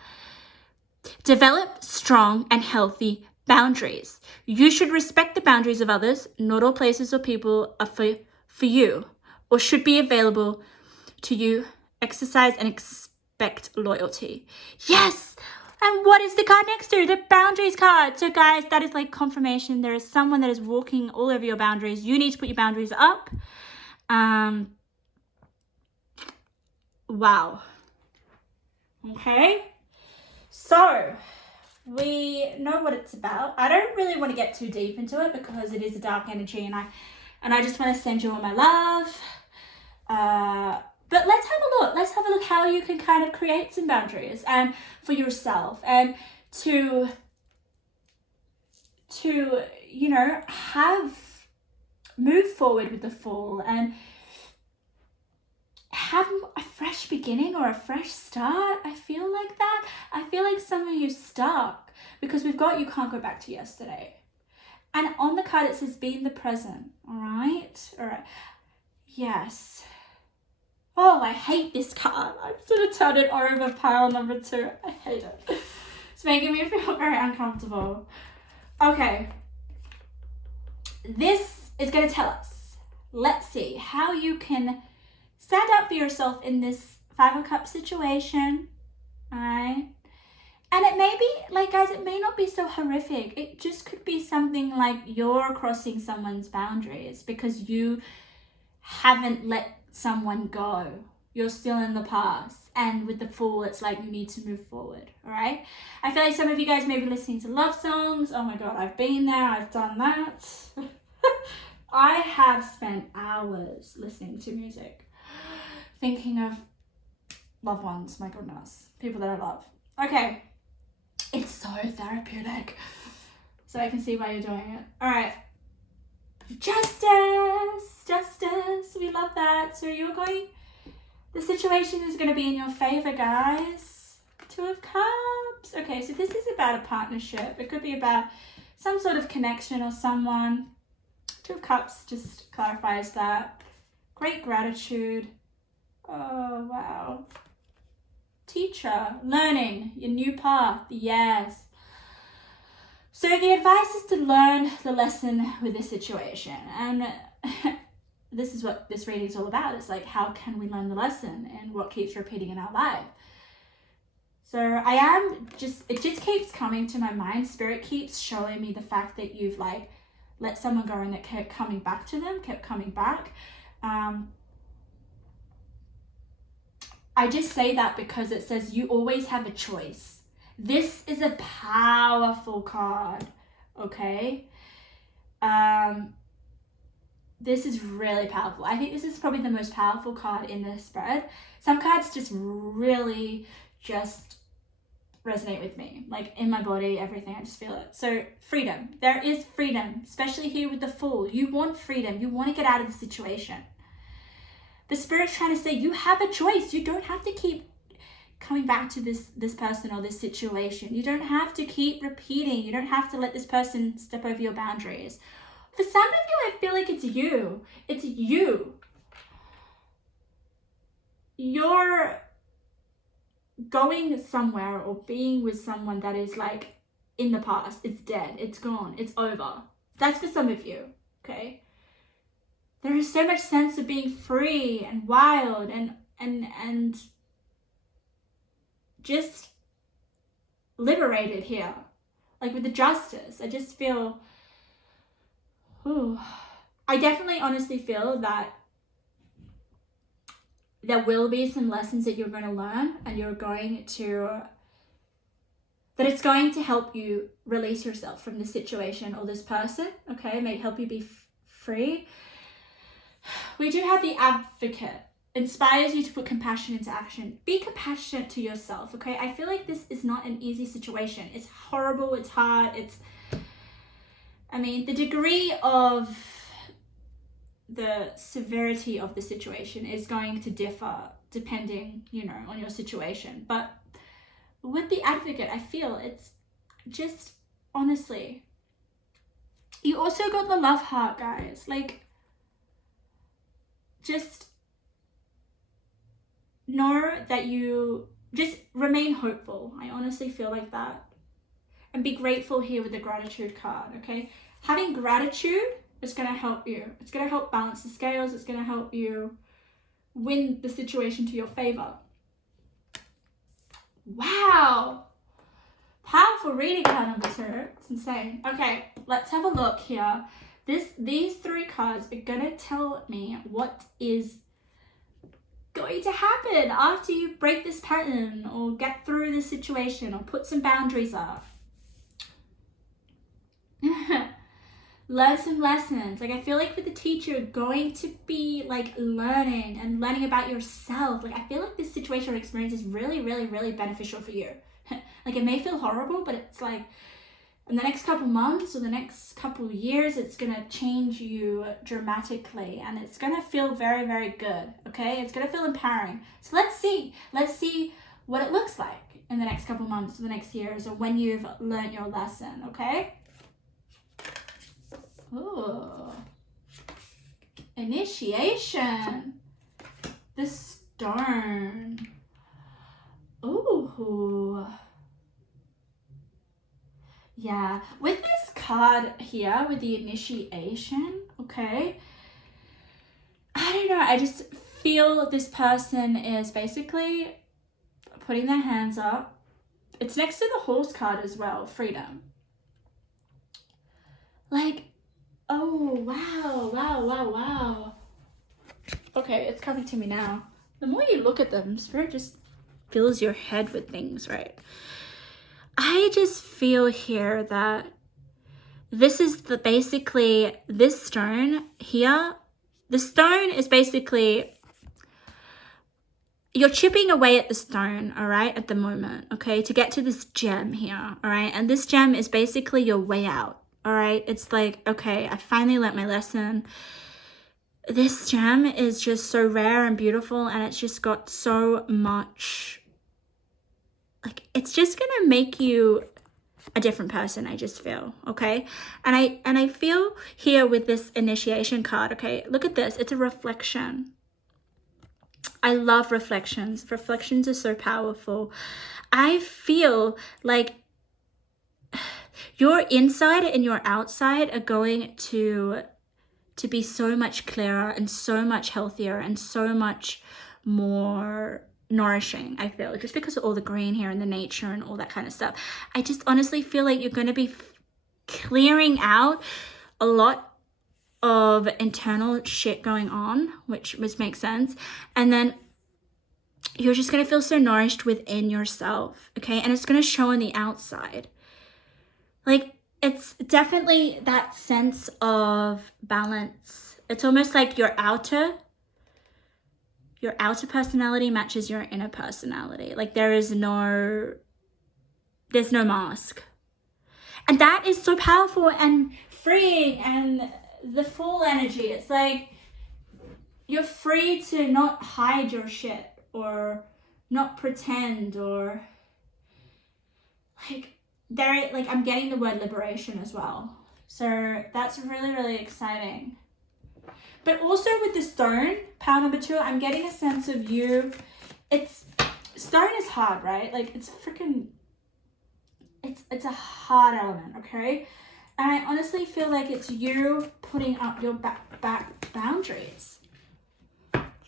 Develop strong and healthy boundaries. You should respect the boundaries of others. Not all places or people are for you or should be available to you. Exercise and expect loyalty. Yes! And what is the card next to? The boundaries card. So guys, that is like confirmation. There is someone that is walking all over your boundaries. You need to put your boundaries up. Wow. Okay. So we know what it's about. I don't really want to get too deep into it because it is a dark energy, and I just want to send you all my love. But let's have a look. Let's have a look how you can kind of create some boundaries and for yourself, and to you know, move forward with the Fool and have a fresh beginning or a fresh start. I feel like that. I feel like some of you stuck because we've got you can't go back to yesterday. And on the card it says be in the present. All right. Yes. Oh, I hate this card. I'm just going to turn it over pile number 2. I hate it. It's making me feel very uncomfortable. Okay. This is going to tell us, let's see, how you can stand up for yourself in this 5 of Cups situation. All right. And it may be, like, guys, it may not be so horrific. It just could be something like you're crossing someone's boundaries because you haven't let someone go. You're still in the past. And with the Fool, it's like you need to move forward. All right. I feel like some of you guys may be listening to love songs. Oh my God, I've been there. I've done that. I have spent hours listening to music, thinking of loved ones. My goodness. People that I love. Okay. It's so therapeutic. So I can see why you're doing it. All right. Justice. We love that. So the situation is going to be in your favor, guys. 2 of Cups. Okay, so this is about a partnership. It could be about some sort of connection or someone. 2 of Cups just clarifies that. Great gratitude. Oh, wow. Teacher, learning, your new path. Yes. So the advice is to learn the lesson with this situation. And this is what this reading is all about. It's like, how can we learn the lesson and what keeps repeating in our life? So it just keeps coming to my mind. Spirit keeps showing me the fact that you've like let someone go and that kept coming back to them, kept coming back. I just say that because it says you always have a choice. This is a powerful card, okay? This is really powerful. I think this is probably the most powerful card in this spread. Some cards just really just resonate with me, like in my body, everything. I just feel it. So freedom. There is freedom, especially here with the Fool. You want freedom. You want to get out of the situation. The Spirit's trying to say you have a choice. You don't have to keep coming back to this person or this situation. You don't have to keep repeating. You don't have to let this person step over your boundaries. For some of you, I feel like it's you. It's you. You're going somewhere or being with someone that is like in the past. It's dead. It's gone. It's over. That's for some of you, okay? There is so much sense of being free and wild and just liberated here. Like with the Justice, I just feel, I definitely honestly feel that there will be some lessons that you're going to learn and that it's going to help you release yourself from this situation or this person, okay? It may help you be free. We do have the Advocate. Inspires you to put compassion into action. Be compassionate to yourself, okay? I feel like this is not an easy situation. It's horrible, it's hard, the degree of the severity of the situation is going to differ depending, on your situation. But with the Advocate, I feel it's just, honestly, you also got the Love Heart, guys. Like, just know that you just remain hopeful. I honestly feel like that. And be grateful here with the gratitude card, okay? Having gratitude is going to help you. It's going to help balance the scales. It's going to help you win the situation to your favor. Wow. Powerful reading, card number 2. It's insane. Okay, let's have a look here. These 3 cards are going to tell me what is going to happen after you break this pattern or get through this situation or put some boundaries up. Learn some lessons. Like, I feel like with the teacher, you're going to be like learning about yourself. Like, I feel like this situation or experience is really, really, really beneficial for you. Like, it may feel horrible, but it's like in the next couple months or the next couple years, it's gonna change you dramatically, and it's gonna feel very, very good. Okay, it's gonna feel empowering. So let's see what it looks like in the next couple months or the next years, or when you've learned your lesson. Okay. Ooh. Initiation. The stone. Ooh. Yeah, with this card here, with the initiation, okay, I don't know, I just feel this person is basically putting their hands up. It's next to the horse card as well, freedom. Like, oh, wow. Okay, it's coming to me now. The more you look at them, Spirit just fills your head with things, right? I just feel here that this is basically this stone here. The stone is basically, you're chipping away at the stone, all right, at the moment, okay, to get to this gem here, all right? And this gem is basically your way out, all right? It's like, okay, I finally learnt my lesson. This gem is just so rare and beautiful, and it's just got so much, like, it's just gonna make you a different person, I just feel, okay? And I feel here with this initiation card, okay, look at this, it's a reflection. I love reflections. Reflections are so powerful. I feel like your inside and your outside are going to be so much clearer and so much healthier and so much more nourishing, I feel, just because of all the green here and the nature and all that kind of stuff. I just honestly feel like you're going to be clearing out a lot of internal shit going on, which makes sense, and then you're just going to feel so nourished within yourself, okay? And it's going to show on the outside. Like, it's definitely that sense of balance. It's almost like your outer personality matches your inner personality. Like, there's no mask. And that is so powerful and freeing, and the full energy. It's like you're free to not hide your shit or not pretend, or like I'm getting the word liberation as well. So that's really, really exciting. But also with the stone, pile number 2, I'm getting a sense of you. Stone is hard, right? Like, it's a hard element, okay? And I honestly feel like it's you putting up your back boundaries.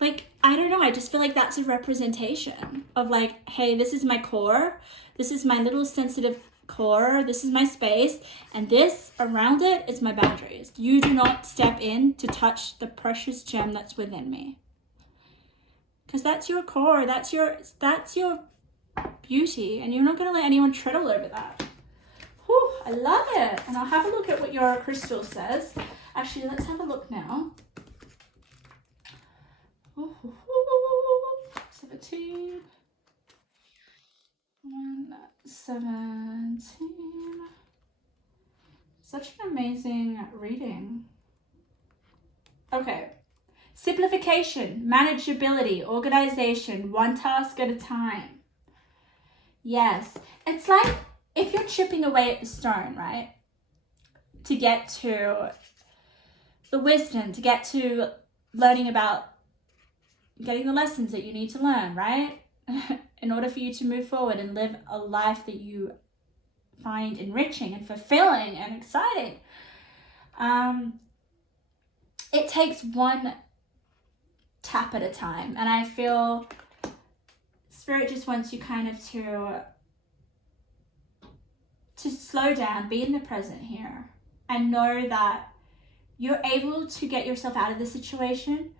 Like, I don't know, I just feel like that's a representation of like, hey, this is my core. This is my little sensitive core. This is my space. And this around it is my boundaries. You do not step in to touch the precious gem that's within me. Because that's your core. That's your beauty. And you're not going to let anyone tread all over that. Whew, I love it. And I'll have a look at what your crystal says. Actually, let's have a look now. 17. 117. Such an amazing reading. Okay. Simplification, manageability, organization, one task at a time. Yes. It's like if you're chipping away at the stone, right? To get to the wisdom, to get to learning about getting the lessons that you need to learn, right? In order for you to move forward and live a life that you find enriching and fulfilling and exciting. It takes one tap at a time, and I feel Spirit just wants you kind of to slow down, be in the present here, and know that you're able to get yourself out of the situation.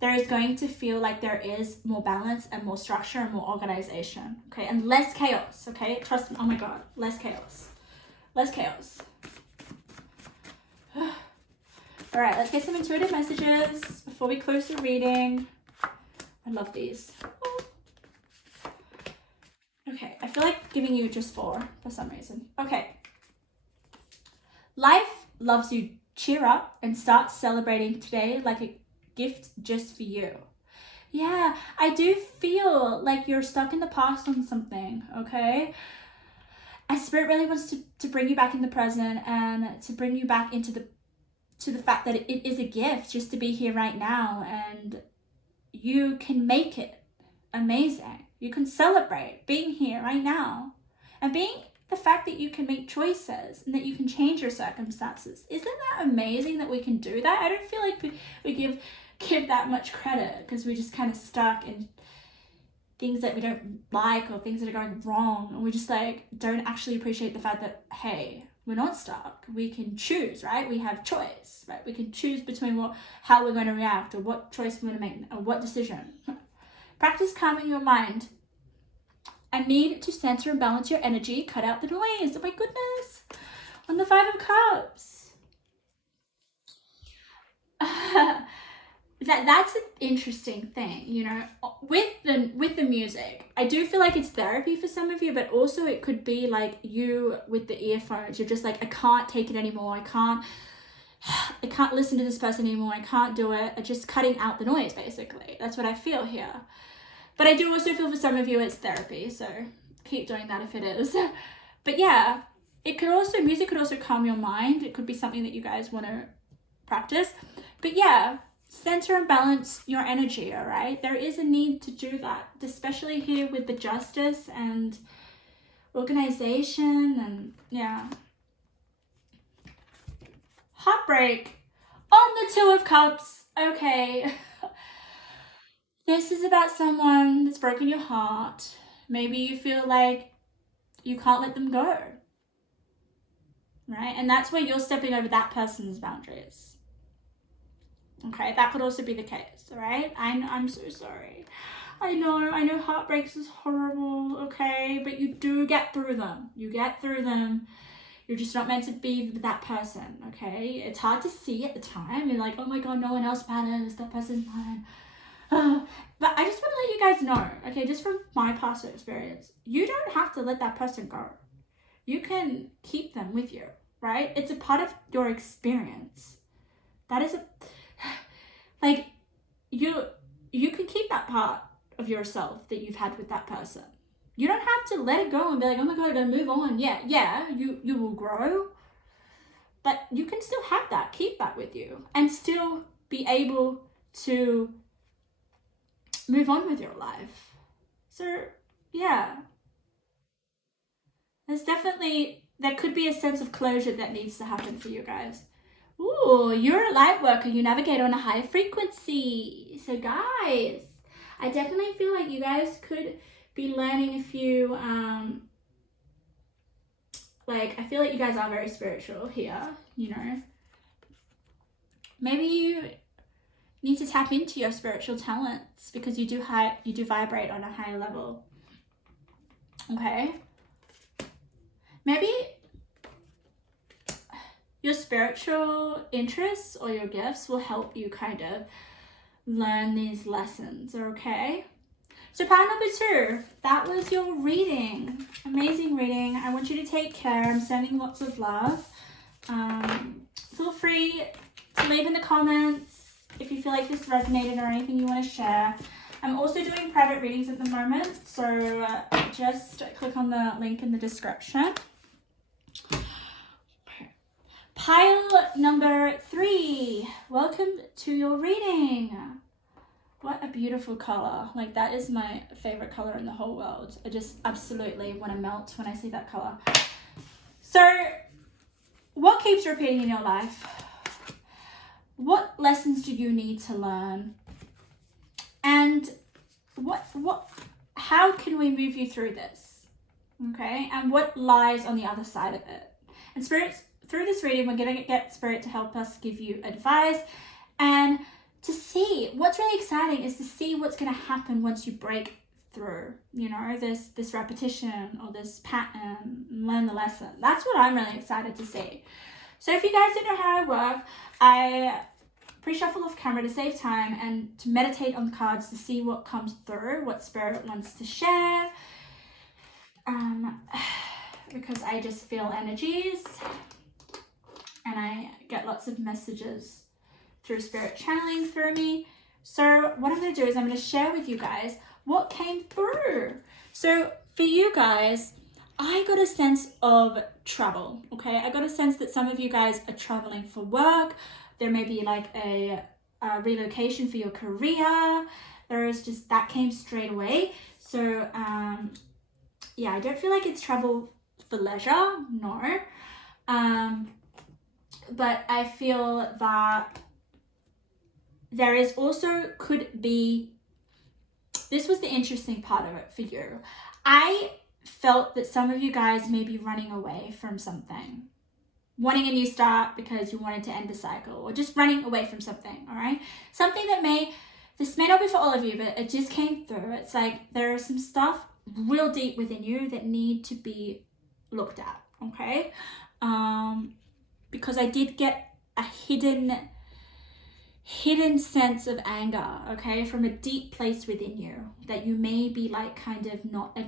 There is going to feel like there is more balance and more structure and more organization, okay? And less chaos, okay? Trust me, oh my God, less chaos. Less chaos. All right, let's get some intuitive messages before we close the reading. I love these. Okay, I feel like giving you just 4 for some reason. Okay. Life loves you. Cheer up and start celebrating today like a gift just for you. Yeah, I do feel like you're stuck in the past on something, okay? And Spirit really wants to bring you back in the present and to bring you back into the fact that it is a gift just to be here right now, and you can make it amazing. You can celebrate being here right now and being the fact that you can make choices and that you can change your circumstances. Isn't that amazing that we can do that? I don't feel like we give that much credit, because we're just kind of stuck in things that we don't like or things that are going wrong, and we just like don't actually appreciate the fact that, hey, we're not stuck. We can choose, right? We have choice, right? We can choose between how we're going to react, or what choice we're going to make, or what decision. Practice calming your mind. I need to center and balance your energy. Cut out the noise. Oh my goodness. On the 5 of Cups. That's an interesting thing, you know, with the music. I do feel like it's therapy for some of you, but also it could be like you with the earphones. You're just like, I can't take it anymore. I can't listen to this person anymore. I can't do it. I'm just cutting out the noise, basically. That's what I feel here. But I do also feel for some of you it's therapy, so keep doing that if it is. But yeah, music could also calm your mind. It could be something that you guys want to practice. But yeah, center and balance your energy, all right? There is a need to do that, especially here with the justice and organization, and yeah. Heartbreak on the 2 of Cups. Okay. This is about someone that's broken your heart. Maybe you feel like you can't let them go, right? And that's where you're stepping over that person's boundaries. Okay, that could also be the case, all right? I'm so sorry. I know heartbreaks is horrible, okay? But you do get through them. You get through them. You're just not meant to be with that person, okay? It's hard to see at the time. You're like, oh my God, no one else matters. That person's mine. But I just want to let you guys know, okay, just from my past experience, you don't have to let that person go. You can keep them with you, right? It's a part of your experience. That is like, you can keep that part of yourself that you've had with that person. You don't have to let it go and be like, oh my God, I gotta move on. Yeah, you will grow, but you can still have that, keep that with you, and still be able to move on with your life. So yeah, there could be a sense of closure that needs to happen for you guys. Ooh, you're a light worker. You navigate on a high frequency. So guys, I definitely feel like you guys could be learning a few, I feel like you guys are very spiritual here, you know. Maybe you need to tap into your spiritual talents, because you do vibrate on a higher level. Okay. Maybe your spiritual interests or your gifts will help you kind of learn these lessons, okay? So pile number 2, that was your reading. Amazing reading. I want you to take care. I'm sending lots of love. Feel free to leave in the comments if you feel like this resonated or anything you want to share. I'm also doing private readings at the moment, so just click on the link in the description. Pile number 3, welcome to your reading. What a beautiful color. Like, that is my favorite color in the whole world. I just absolutely want to melt when I see that color. So, what keeps repeating in your life? What lessons do you need to learn? And how can we move you through this? Okay, and what lies on the other side of it? And Spirit, through this reading, we're going to get Spirit to help us give you advice, and to see what's really exciting is to see what's going to happen once you break through, you know, this repetition or this pattern, and learn the lesson. That's what I'm really excited to see. So if you guys don't know how I work, I pre-shuffle off camera to save time and to meditate on the cards to see what comes through, what Spirit wants to share. Because I just feel energies and I get lots of messages through Spirit channeling through me. So what I'm going to do is I'm going to share with you guys what came through. So for you guys, I got a sense of travel, okay? I got a sense that some of you guys are traveling for work. There may be like a relocation for your career. There is just, that came straight away. So yeah, I don't feel like it's travel for leisure, no. But I feel that there is also could be, this was the interesting part of it for you. I felt that some of you guys may be running away from something, wanting a new start because you wanted to end a cycle, or just running away from something, all right? Something that this may not be for all of you, but it just came through. It's like there is some stuff real deep within you that need to be looked at, okay? Because I did get a hidden sense of anger, okay, from a deep place within you that you may be like kind of not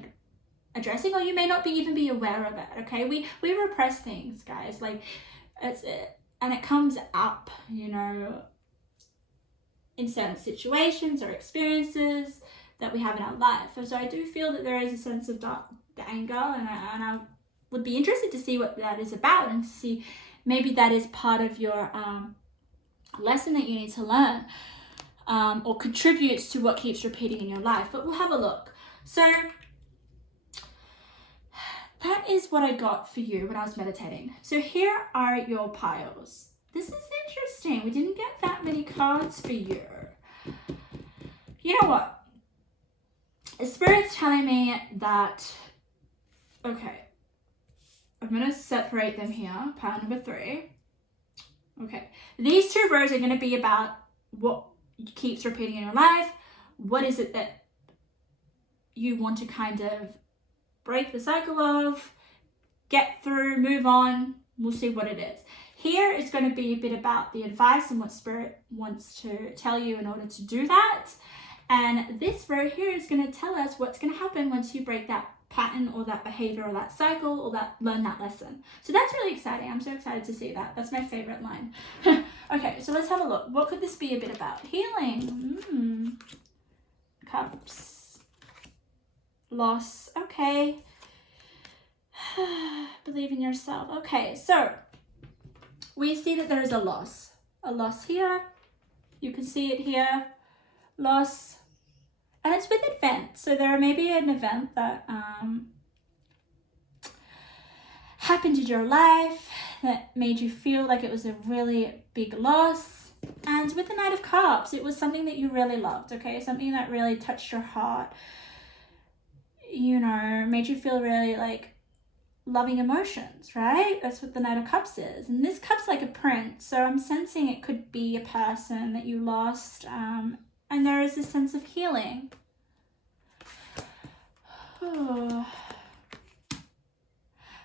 addressing, or you may not even be aware of it, okay? We repress things, guys, like and it comes up, you know, in certain situations or experiences that we have in our life. And so I do feel that there is a sense of the anger, and I would be interested to see what that is about, and to see maybe that is part of your lesson that you need to learn, or contributes to what keeps repeating in your life. But we'll have a look. So that is what I got for you when I was meditating. So here are your piles. This is interesting. We didn't get that many cards for you. You know what? The Spirit's telling me that, okay, I'm going to separate them here. Pile number 3. Okay, these 2 rows are going to be about what keeps repeating in your life. What is it that you want to kind of break the cycle of, get through, move on? We'll see what it is. Here is going to be a bit about the advice and what Spirit wants to tell you in order to do that. And this row here is going to tell us what's going to happen once you break that pattern or that behavior or that cycle, or learn that lesson. So that's really exciting. I'm so excited to see that. That's my favorite line. Okay, so let's have a look. What could this be a bit about? Healing. Cups. Loss. Okay. Believe in yourself. Okay, so we see that there is a loss. A loss here. You can see it here. Loss. And it's with event. So there may be an event that happened in your life that made you feel like it was a really big loss. And with the Knight of Cups, it was something that you really loved, okay? Something that really touched your heart, you know, made you feel really like loving emotions, right? That's what the Knight of Cups is. And this cup's like a print. So I'm sensing it could be a person that you lost, and there is a sense of healing. Oh.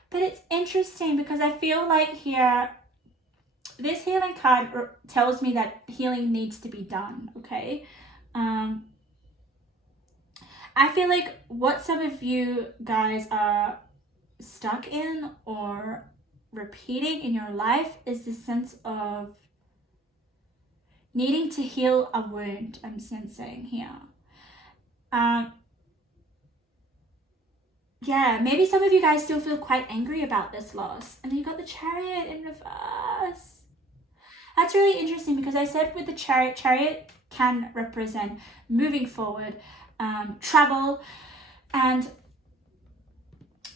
But it's interesting because I feel like here, this healing card tells me that healing needs to be done, okay? I feel like what some of you guys are stuck in or repeating in your life is this sense of needing to heal a wound. I'm sensing here. Yeah, maybe some of you guys still feel quite angry about this loss. And then you got the Chariot in reverse. That's really interesting because I said with the Chariot can represent moving forward, travel. And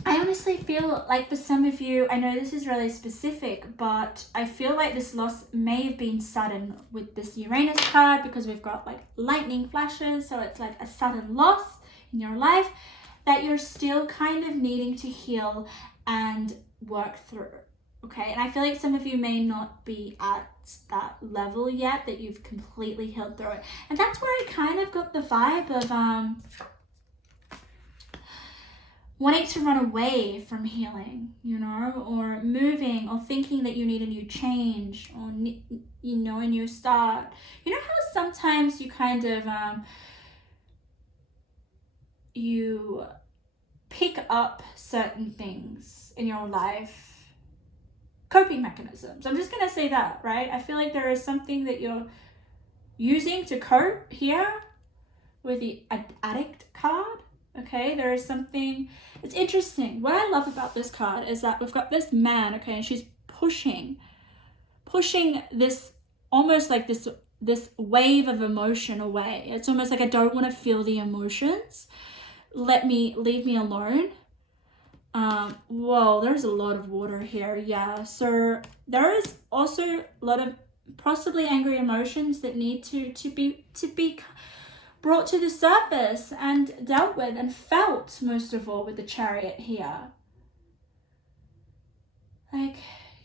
I honestly feel like for some of you, I know this is really specific, but I feel like this loss may have been sudden with this Uranus card, because we've got like lightning flashes. So it's like a sudden loss in your life that you're still kind of needing to heal and work through. Okay, and I feel like some of you may not be at that level yet, that you've completely healed through it. And that's where I kind of got the vibe of wanting to run away from healing, you know, or moving, or thinking that you need a new change, or, you know, a new start. You know how sometimes you kind of, you pick up certain things in your life, coping mechanisms. I'm just going to say that, right? I feel like there is something that you're using to cope here with the addict card. Okay, there is something, it's interesting. What I love about this card is that we've got this man, okay, and she's pushing this, almost like this wave of emotion away. It's almost like, I don't want to feel the emotions. Leave me alone. Whoa, there's a lot of water here. Yeah, so there is also a lot of possibly angry emotions that need to be brought to the surface and dealt with and felt, most of all, with the Chariot here. Like,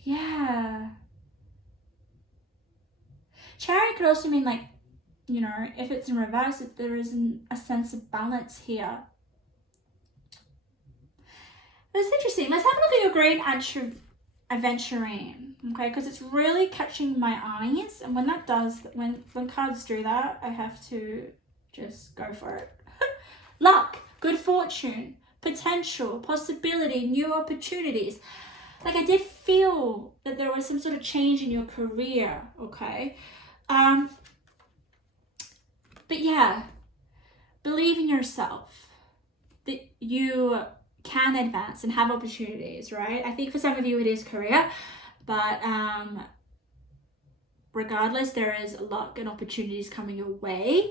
yeah. Chariot could also mean, like, you know, if it's in reverse, if there isn't a sense of balance here. That's interesting. Let's have a look at your Green Aventurine, okay? Because it's really catching my eyes, and when that does, when cards do that, I have to just go for it. Luck, good fortune, potential, possibility, new opportunities. Like, I did feel that there was some sort of change in your career, okay? But yeah, believe in yourself, that you can advance and have opportunities, right? I think for some of you it is career, but regardless, there is luck and opportunities coming your way.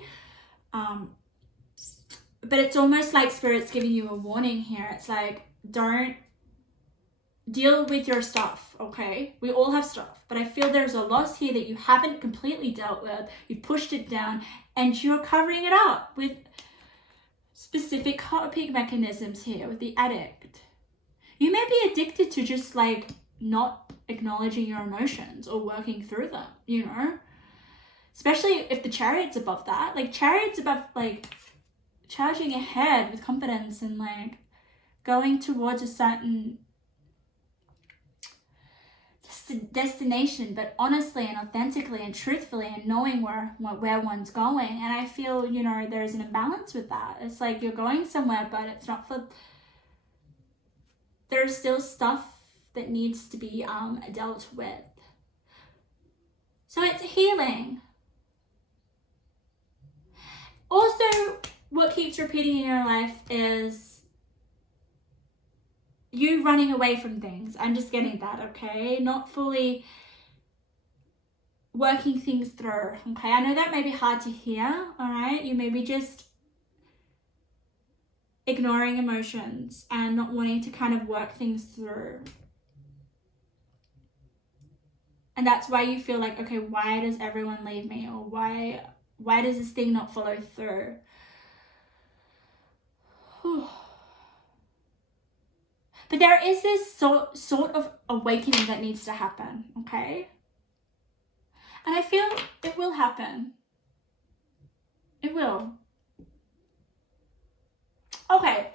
But it's almost like Spirit's giving you a warning here. It's like, don't deal with your stuff, okay? We all have stuff, but I feel there's a loss here that you haven't completely dealt with. You pushed it down and you're covering it up with specific coping mechanisms here with the addict. You may be addicted to just like not acknowledging your emotions or working through them, you know? Especially if the Chariot's above that. Like, Chariot's above like charging ahead with confidence and like going towards a certain destination, but honestly and authentically and truthfully, and knowing where one's going. And I feel, you know, there's an imbalance with that. It's like you're going somewhere, but it's not for, there's still stuff that needs to be dealt with. So it's healing. Also, what keeps repeating in your life is you running away from things. I'm just getting that, okay? Not fully working things through, okay? I know that may be hard to hear, all right? You may be just ignoring emotions and not wanting to kind of work things through. And that's why you feel like, okay, why does everyone leave me? Or why does this thing not follow through? But there is this sort of awakening that needs to happen, okay? And I feel it will happen. It will. Okay.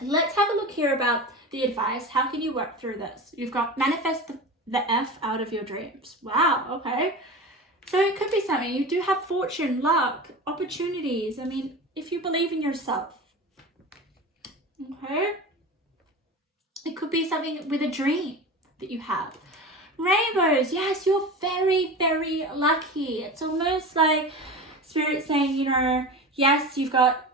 Let's have a look here about the advice. How can you work through this? You've got manifest the F out of your dreams. Wow, okay. So it could be something. You do have fortune, luck, opportunities. I mean, if you believe in yourself. Okay. It could be something with a dream that you have. Rainbows, yes, you're very, very lucky. It's almost like Spirit saying, you know, yes, you've got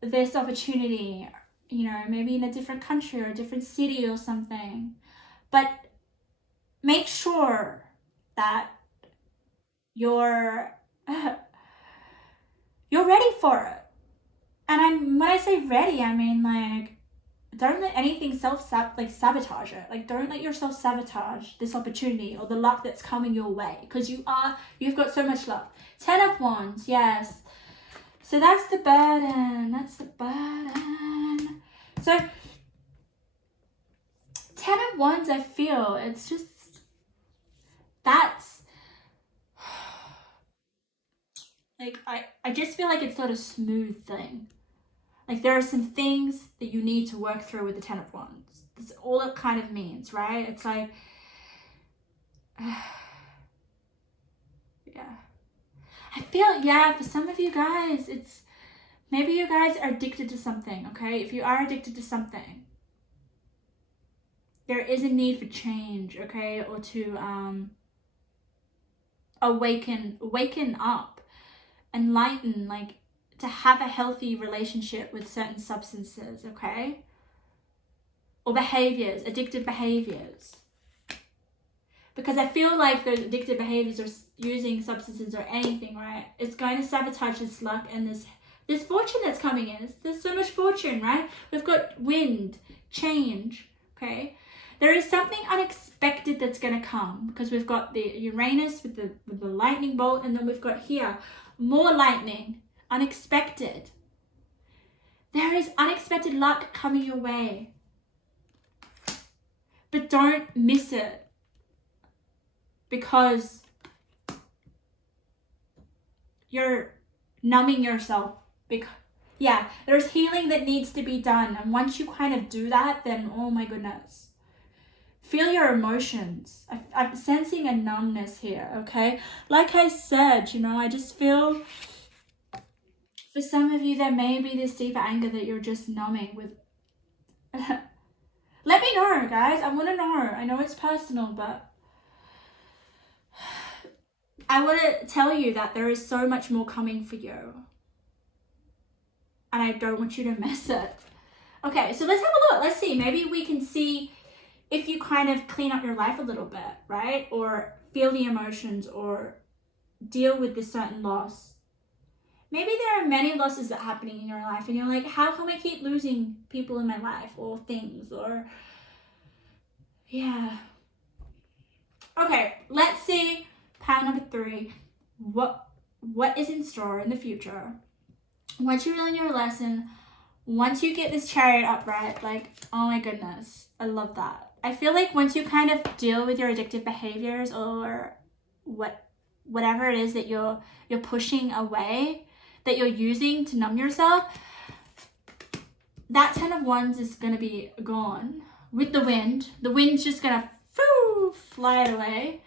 this opportunity, you know, maybe in a different country or a different city or something. But make sure that you're You're ready for it. And when I say ready, I mean like, don't let anything sabotage it. Like, don't let yourself sabotage this opportunity or the luck that's coming your way, because you've got so much luck. 10 of Wands, yes. So that's the burden. So 10 of Wands, I feel it's just, that's like, I just feel like it's not a smooth thing. Like, there are some things that you need to work through with the 10 of Wands. That's all it kind of means, right? It's like, yeah. I feel, yeah, for some of you guys, it's, maybe you guys are addicted to something, okay? If you are addicted to something, there is a need for change, okay? Or to awaken up, enlighten, like, to have a healthy relationship with certain substances, okay? Or behaviors, addictive behaviors. Because I feel like the addictive behaviors or using substances or anything, right, it's going to sabotage this luck and this fortune that's coming in. There's so much fortune, right? We've got wind, change, okay? There is something unexpected that's going to come, because we've got the Uranus with the lightning bolt, and then we've got here more lightning, unexpected. There is unexpected luck coming your way. But don't miss it, because you're numbing yourself. Yeah, there's healing that needs to be done. And once you kind of do that, then, oh my goodness. Feel your emotions. I'm sensing a numbness here, okay? Like I said, you know, I just feel, for some of you, there may be this deeper anger that you're just numbing with. Let me know, guys. I want to know. I know it's personal, but I want to tell you that there is so much more coming for you. And I don't want you to miss it. Okay, so let's have a look. Let's see. Maybe we can see if you kind of clean up your life a little bit, right? Or feel the emotions or deal with this certain loss. Maybe there are many losses that are happening in your life and you're like, how come I keep losing people in my life or things or, yeah. Okay, let's see pile number 3. What is in store in the future? Once you learn your lesson, once you get this Chariot upright, like, oh my goodness, I love that. I feel like once you kind of deal with your addictive behaviors or whatever it is that you're pushing away, that you're using to numb yourself, that 10 of Wands is going to be gone with the wind. The wind's just going to fly it away.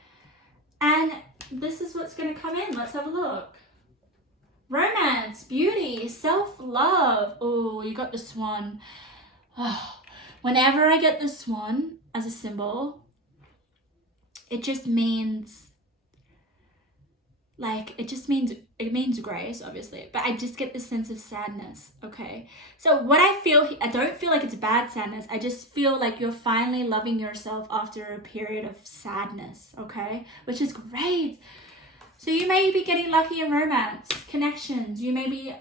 And this is what's going to come in. Let's have a look. Romance, beauty, self-love. Oh, you got the swan. Oh, whenever I get the swan as a symbol, it just means, like, it means grace, obviously, but I just get this sense of sadness, okay? So what I feel, I don't feel like it's bad sadness. I just feel like you're finally loving yourself after a period of sadness, okay? Which is great. So you may be getting lucky in romance, connections. You may be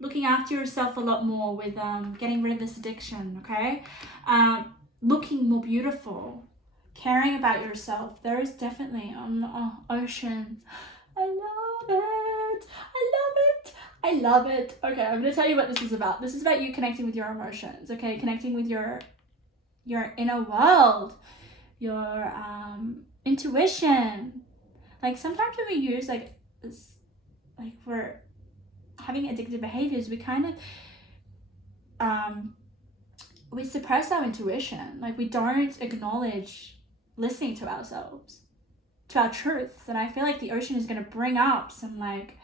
looking after yourself a lot more with getting rid of this addiction, okay? Looking more beautiful, caring about yourself. There is definitely ocean. I love it. I love it. Okay, I'm going to tell you what this is about. This is about you connecting with your emotions, okay? Connecting with your inner world, your intuition. Like, sometimes when we use, like we're having addictive behaviors, we kind of, we suppress our intuition. Like, we don't acknowledge listening to ourselves, to our truths. And I feel like the ocean is going to bring up some, like,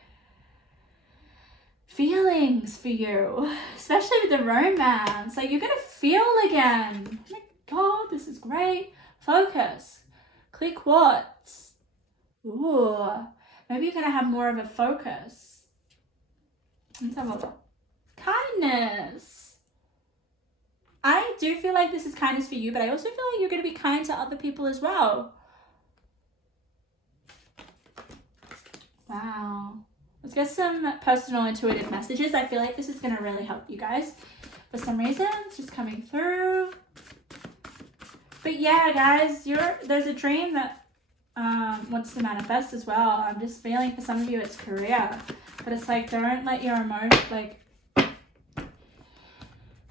feelings for you, especially with the romance. Like, you're going to feel again. Oh my God, this is great. Focus. Clear quartz. Ooh, maybe you're going to have more of a focus. Let's have a look. Kindness. I do feel like this is kindness for you, but I also feel like you're going to be kind to other people as well. Wow. Let's get some personal intuitive messages. I feel like this is going to really help you guys. For some reason, it's just coming through. But yeah, guys, there's a dream that wants to manifest as well. I'm just feeling for some of you it's career. But it's like, don't let your emotion, like,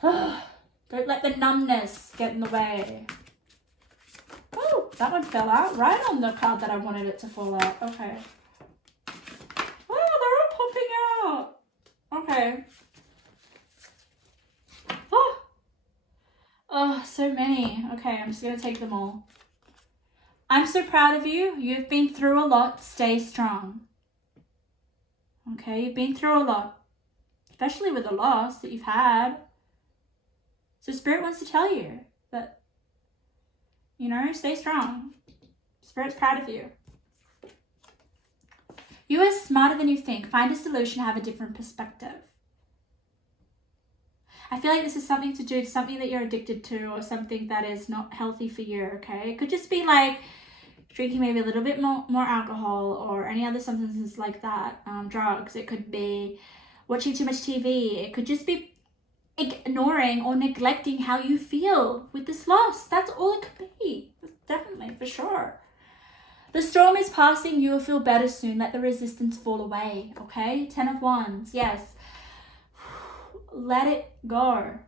don't let the numbness get in the way. Oh, that one fell out right on the card that I wanted it to fall out. Okay. Oh, they're all popping out. Okay. Oh, so many. Okay, I'm just going to take them all. I'm so proud of you. You've been through a lot. Stay strong. Okay, you've been through a lot. Especially with the loss that you've had. So Spirit wants to tell you that, you know, stay strong. Spirit's proud of you. You are smarter than you think. Find a solution, have a different perspective. I feel like this is something to do with something that you're addicted to or something that is not healthy for you, okay? It could just be like drinking maybe a little bit more alcohol or any other substances like that, drugs. It could be watching too much TV. It could just be ignoring or neglecting how you feel with this loss. That's all it could be. Definitely, for sure. The storm is passing. You will feel better soon. Let the resistance fall away, okay? 10 of Wands, yes. Let it go.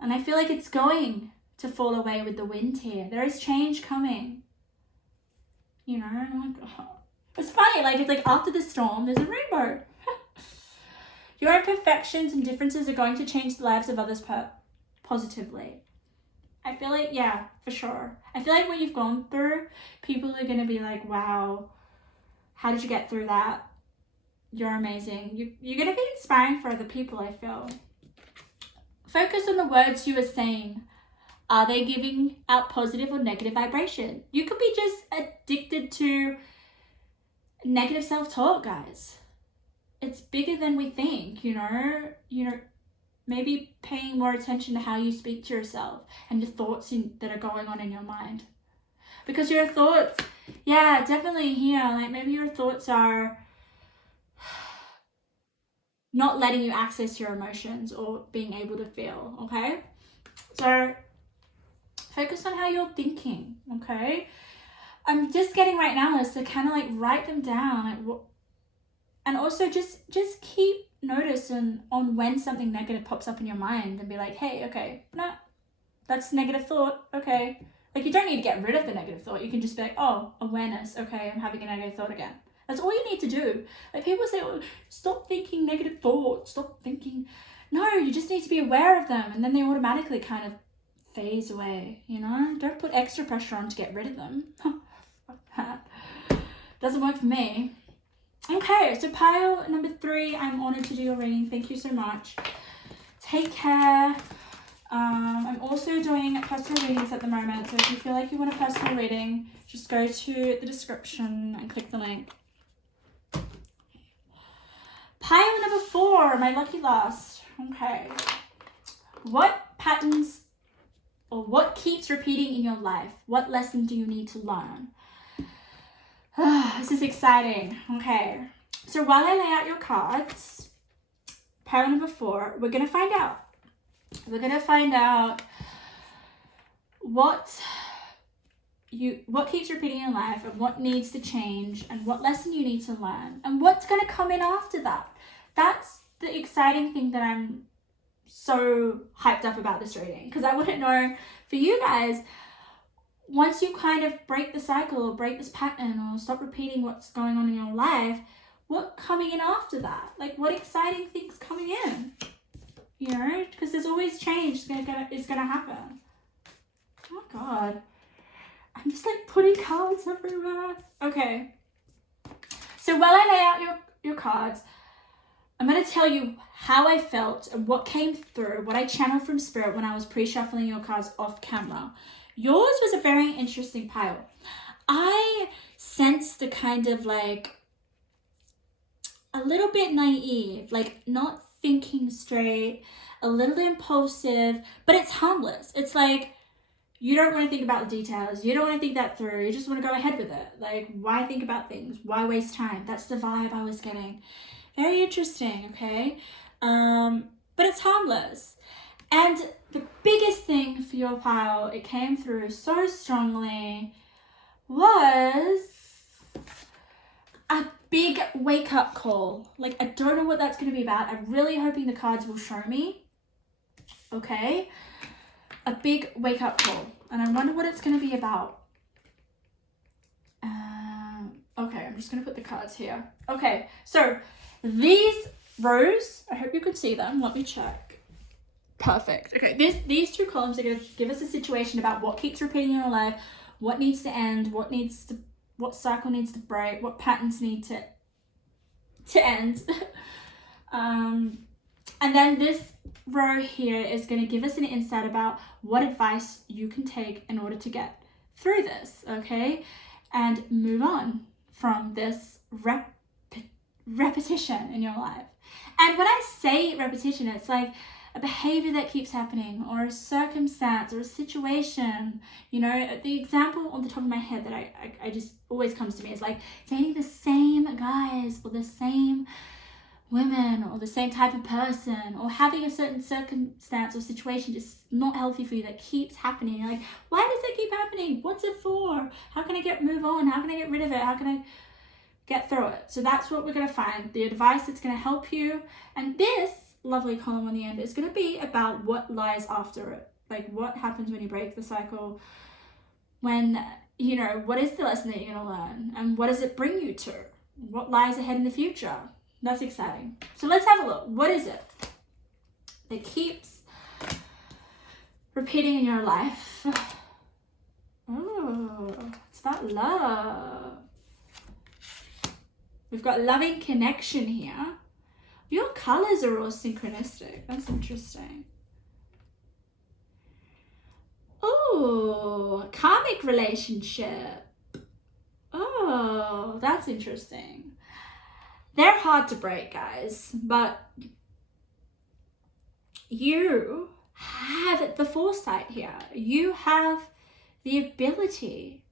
And I feel like it's going to fall away with the wind here. There is change coming. You know, like, oh. It's funny, like, it's like after the storm, there's a rainbow. Your imperfections and differences are going to change the lives of others positively. I feel like, yeah, for sure. I feel like what you've gone through, people are going to be like, wow, how did you get through that? You're amazing. You're going to be inspiring for other people, I feel. Focus on the words you are saying. Are they giving out positive or negative vibration? You could be just addicted to negative self-talk, guys. It's bigger than we think, you know, maybe paying more attention to how you speak to yourself and the thoughts that are going on in your mind. Because your thoughts, yeah, definitely here, like maybe your thoughts are not letting you access your emotions or being able to feel, okay? So focus on how you're thinking, okay? I'm just getting right now is to kind of like write them down, like and also just keep notice on when something negative pops up in your mind and be like, hey, okay, no, that's a negative thought, okay. Like you don't need to get rid of the negative thought. You can just be like, oh, awareness, okay, I'm having a negative thought again. That's all you need to do. Like people say, oh, stop thinking negative thoughts, stop thinking. No, you just need to be aware of them and then they automatically kind of phase away, you know? Don't put extra pressure on to get rid of them. Doesn't work for me. Okay, so pile number 3, I'm honored to do your reading. Thank you so much. Take care. I'm also doing personal readings at the moment, so if you feel like you want a personal reading, just go to the description and click the link. Pile number 4, my lucky last. Okay. What patterns or what keeps repeating in your life? What lesson do you need to learn? This is exciting. Okay. So while I lay out your cards, pile number 4, we're going to find out. We're going to find out what keeps repeating in your life and what needs to change and what lesson you need to learn and what's going to come in after that. That's the exciting thing that I'm so hyped up about this reading, because I wouldn't know for you guys, once you kind of break the cycle or break this pattern or stop repeating what's going on in your life, what coming in after that? Like what exciting things coming in? You know, because there's always change is gonna happen. Oh God. I'm just like putting cards everywhere. Okay. So while I lay out your cards, I'm going to tell you how I felt and what came through, what I channeled from Spirit when I was pre-shuffling your cards off camera. Yours was a very interesting pile. I sensed the kind of like a little bit naive, like not thinking straight, a little impulsive, but it's harmless. It's like You don't want to think about the details. You don't want to think that through. You just want to go ahead with it. Like, why think about things? Why waste time? That's the vibe I was getting. Very interesting, okay? But it's harmless. And the biggest thing for your pile, it came through so strongly, was a big wake-up call. Like, I don't know what that's going to be about. I'm really hoping the cards will show me. Okay? A big wake-up call. And I wonder what it's going to be about. Okay, I'm just going to put the cards here. Okay, so these rows, I hope you could see them. Let me check. Perfect. Okay, these two columns are going to give us a situation about what keeps repeating in your life, what needs to end, what cycle needs to break, what patterns need to end. And then this row here is going to give us an insight about what advice you can take in order to get through this, okay? And move on from this repetition in your life. And when I say repetition, it's like a behavior that keeps happening, or a circumstance, or a situation. You know, the example on the top of my head that I just always comes to me is like dating the same guys, or the same women, or the same type of person, or having a certain circumstance or situation just not healthy for you that keeps happening. You're like, why does it keep happening? What's it for? How can I move on? How can I get rid of it? How can I get through it? So that's what we're going to find, the advice that's going to help you. And this lovely column on the end is going to be about what lies after it. Like, what happens when you break the cycle, when, you know, what is the lesson that you're going to learn, and what does it bring you to? What lies ahead in the future? That's exciting. So let's have a look. What is it that keeps repeating in your life? Oh, it's about love. We've got loving connection here. Your colors are all synchronistic. That's interesting. Oh, karmic relationship. Oh, that's interesting. They're hard to break, guys, but you have the foresight here. You have the ability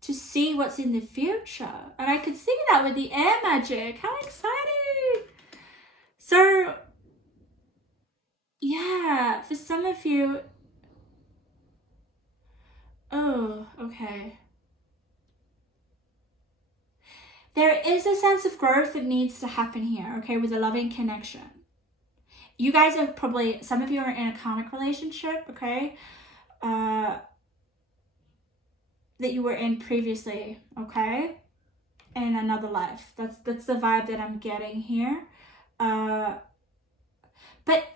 to see what's in the future. And I could see that with the air magic. How exciting! So, yeah, for some of you, oh, okay. There is a sense of growth that needs to happen here, okay, with a loving connection. You guys are probably, some of you are in a karmic relationship, okay, that you were in previously, okay, in another life. That's the vibe that I'm getting here. But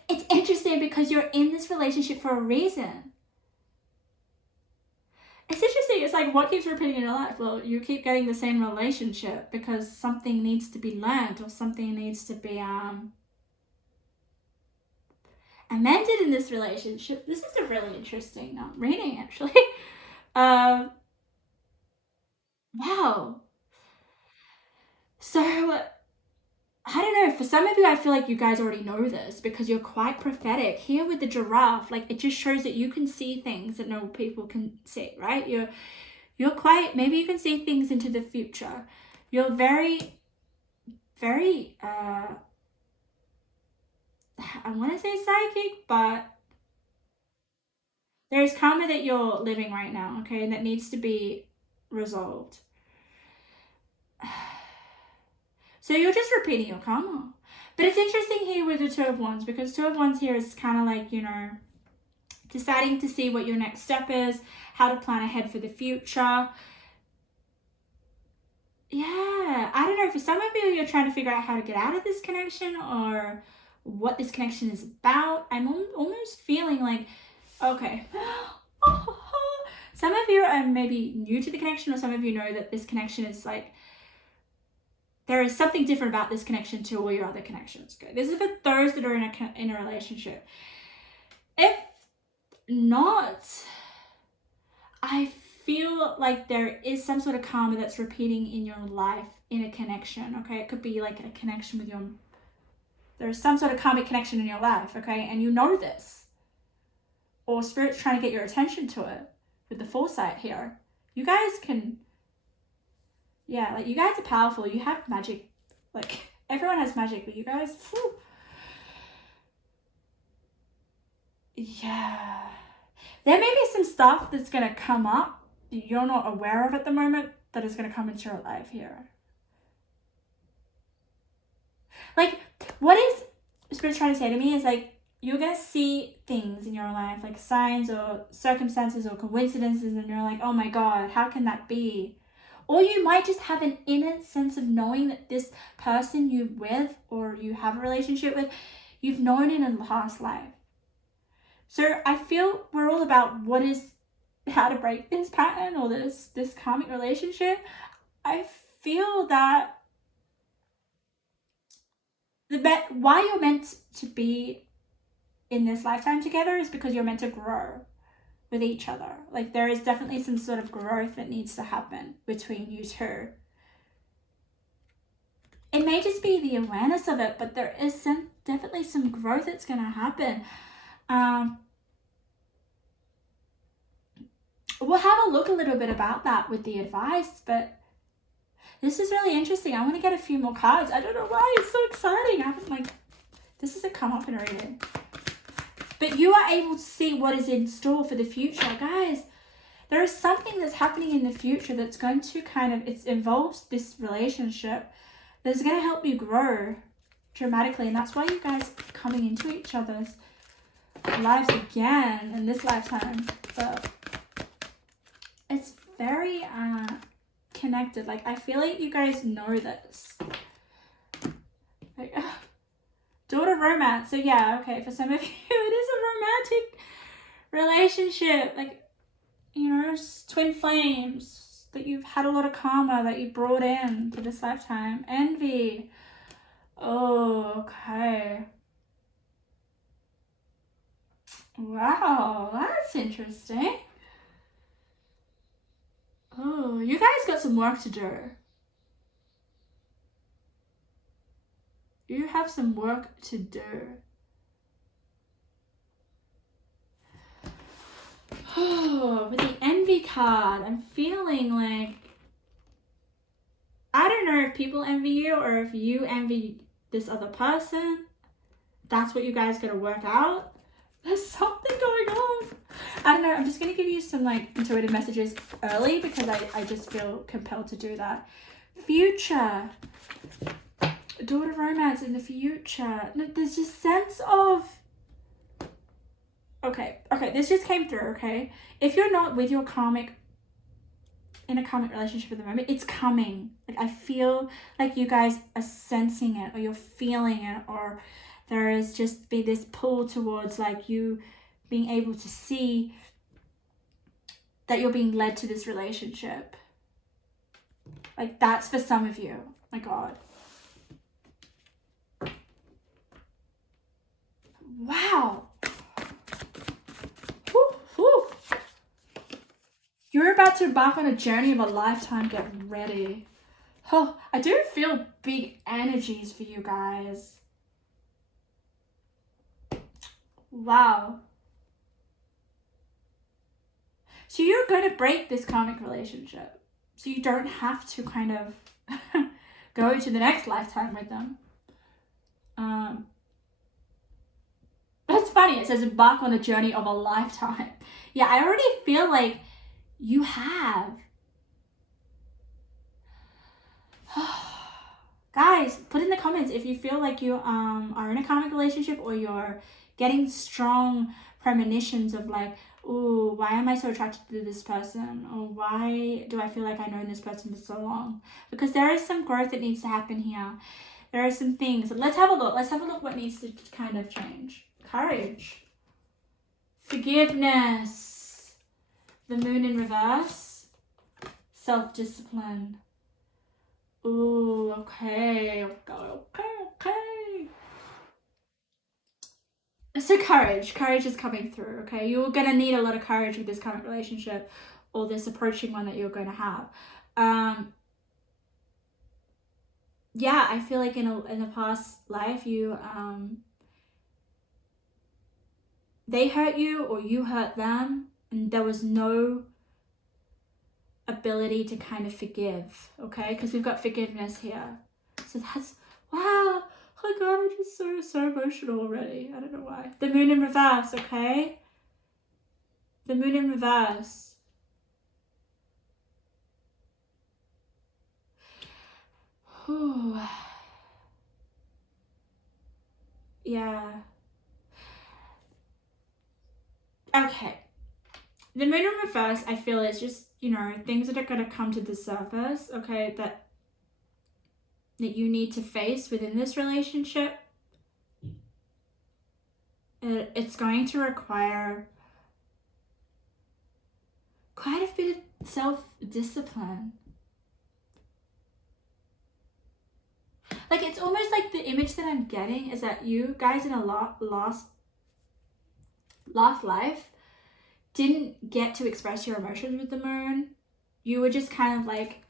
it's interesting because you're in this relationship for a reason. It's interesting. It's like, what keeps repeating in your life? Well, you keep getting the same relationship because something needs to be learned, or something needs to be amended in this relationship. This is a really interesting reading, actually. Wow. So, I don't know, for some of you, I feel like you guys already know this because you're quite prophetic. Here with the giraffe, like, it just shows that you can see things that no people can see, right? You're quite, maybe you can see things into the future. You're very, very, I want to say psychic, but there is karma that you're living right now, okay, and that needs to be resolved. So you're just repeating your karma. But it's interesting here with the Two of Wands, because Two of Wands here is kind of like, you know, deciding to see what your next step is, how to plan ahead for the future. Yeah, I don't know, for some of you, you're trying to figure out how to get out of this connection, or what this connection is about. I'm almost feeling like, okay, some of you are maybe new to the connection, or some of you know that this connection is like, there is something different about this connection to all your other connections. Okay, this is for those that are in a relationship. If not, I feel like there is some sort of karma that's repeating in your life in a connection. Okay, it could be like a connection with there's some sort of karmic connection in your life. Okay, and you know this. or Spirit's trying to get your attention to it with the foresight here. You guys can, yeah, like you guys are powerful. You have magic. Like everyone has magic, but you guys, whew. Yeah. There may be some stuff that's going to come up that you're not aware of at the moment that is going to come into your life here. Like, what is Spirit's trying to say to me is like, you're going to see things in your life, like signs or circumstances or coincidences, and you're like, oh my God, how can that be? Or you might just have an inner sense of knowing that this person you're with or you have a relationship with, you've known in a past life. So I feel we're all about how to break this pattern or this karmic relationship. I feel that why you're meant to be in this lifetime together is because you're meant to grow with each other. Like there is definitely some sort of growth that needs to happen between you two. It may just be the awareness of it, but there is definitely some growth that's going to happen. We'll have a look a little bit about that with the advice, but this is really interesting. I want to get a few more cards. I don't know why, it's so exciting. I haven't this hasn't come up in a reading. But you are able to see what is in store for the future. Guys, there is something that's happening in the future that's going to it involves this relationship that's going to help you grow dramatically. And that's why you guys are coming into each other's lives again in this lifetime. But it's very connected. Like I feel like you guys know this. Like, daughter romance. So yeah, okay, for some of you it is a romantic relationship. Like, you know, twin flames, that you've had a lot of karma that you brought in to this lifetime. Envy. Oh, okay. Wow, that's interesting. Oh, you guys got some work to do. You have some work to do. Oh, with the envy card, I'm feeling like, I don't know if people envy you or if you envy this other person. That's what you guys gotta work out. There's something going on. I don't know, I'm just gonna give you some intuitive messages early because I just feel compelled to do that. Future. Daughter romance in the future. No, there's just sense of, okay, this just came through, okay? If you're not with your in a karmic relationship at the moment, it's coming. Like I feel like you guys are sensing it, or you're feeling it, or there is just be this pull towards you being able to see that you're being led to this relationship. Like that's for some of you. My God. Wow. Whew, whew. You're about to embark on a journey of a lifetime. Get ready. Oh, I do feel big energies for you guys. Wow. So you're going to break this karmic relationship. So you don't have to go to the next lifetime with them. That's funny. It says embark on a journey of a lifetime. Yeah, I already feel like you have. Guys, put in the comments if you feel like you are in a karmic relationship, or you're getting strong premonitions of oh, why am I so attracted to this person? Or why do I feel like I've known this person for so long? Because there is some growth that needs to happen here. There are some things. Let's have a look. Let's have a look what needs to change. Courage. Forgiveness. The moon in reverse. Self-discipline. Ooh, okay. So courage is coming through, okay? You're going to need a lot of courage with this current relationship, or this approaching one that you're going to have. Yeah, I feel like in a past life, you they hurt you or you hurt them, and there was no ability to kind of forgive, okay? Because we've got forgiveness here. So that's, wow, oh my God, I'm just so emotional already. I don't know why. The moon in reverse, okay? The moon in reverse. Whew. Yeah. Okay. The moon in reverse, I feel, is just, you know, things that are going to come to the surface, okay, that you need to face within this relationship. It's going to require quite a bit of self-discipline. Like, it's almost like the image that I'm getting is that you guys in a last life didn't get to express your emotions with the moon. You were just kind of like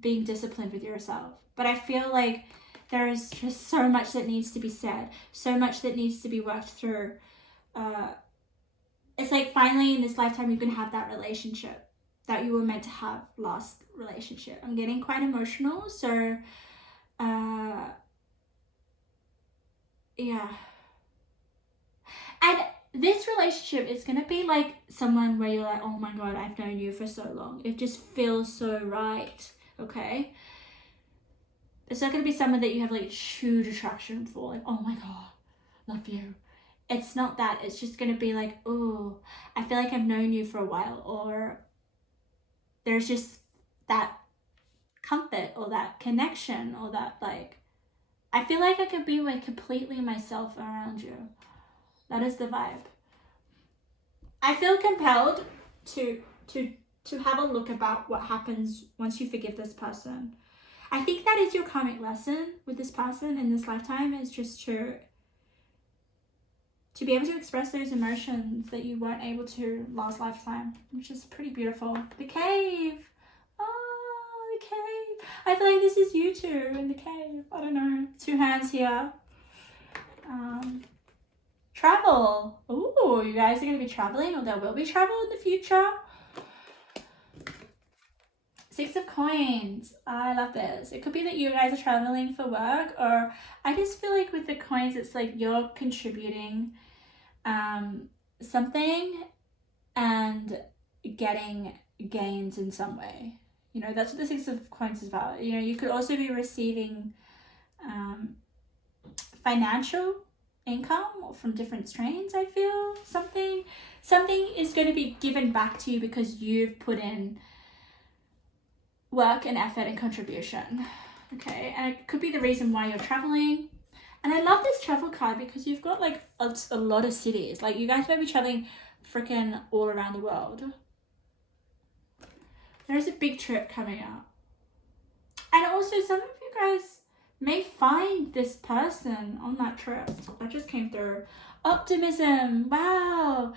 being disciplined with yourself. But I feel like there's just so much that needs to be said, so much that needs to be worked through. It's like finally in this lifetime you can have that relationship that you were meant to have last relationship. I'm getting quite emotional, so yeah. And this relationship is going to be like someone where you're like, oh my God, I've known you for so long. It just feels so right, okay? It's not going to be someone that you have like huge attraction for, like, oh my God, love you. It's not that. It's just going to be like, oh, I feel like I've known you for a while, or there's just that comfort or that connection or that, like, I feel like I could be like completely myself around you. That is the vibe. I feel compelled to have a look about what happens once you forgive this person. I think that is your karmic lesson with this person in this lifetime, is just to be able to express those emotions that you weren't able to last lifetime, which is pretty beautiful. The cave. Oh, the cave. I feel like this is you two in the cave. I don't know. Two hands here. Travel. Ooh, you guys are going to be traveling, or there will be travel in the future. Six of coins. I love this. It could be that you guys are traveling for work, or I just feel like with the coins, it's like you're contributing something and getting gains in some way. You know, that's what the Six of Coins is about. You know, you could also be receiving financial income from different strains. I feel something is going to be given back to you because you've put in work and effort and contribution. Okay, and it could be the reason why you're traveling. And I love this travel card because you've got like a lot of cities. Like, you guys might be traveling freaking all around the world. There's a big trip coming up. And also some of you guys may find this person on that trip. That just came through. Optimism. Wow.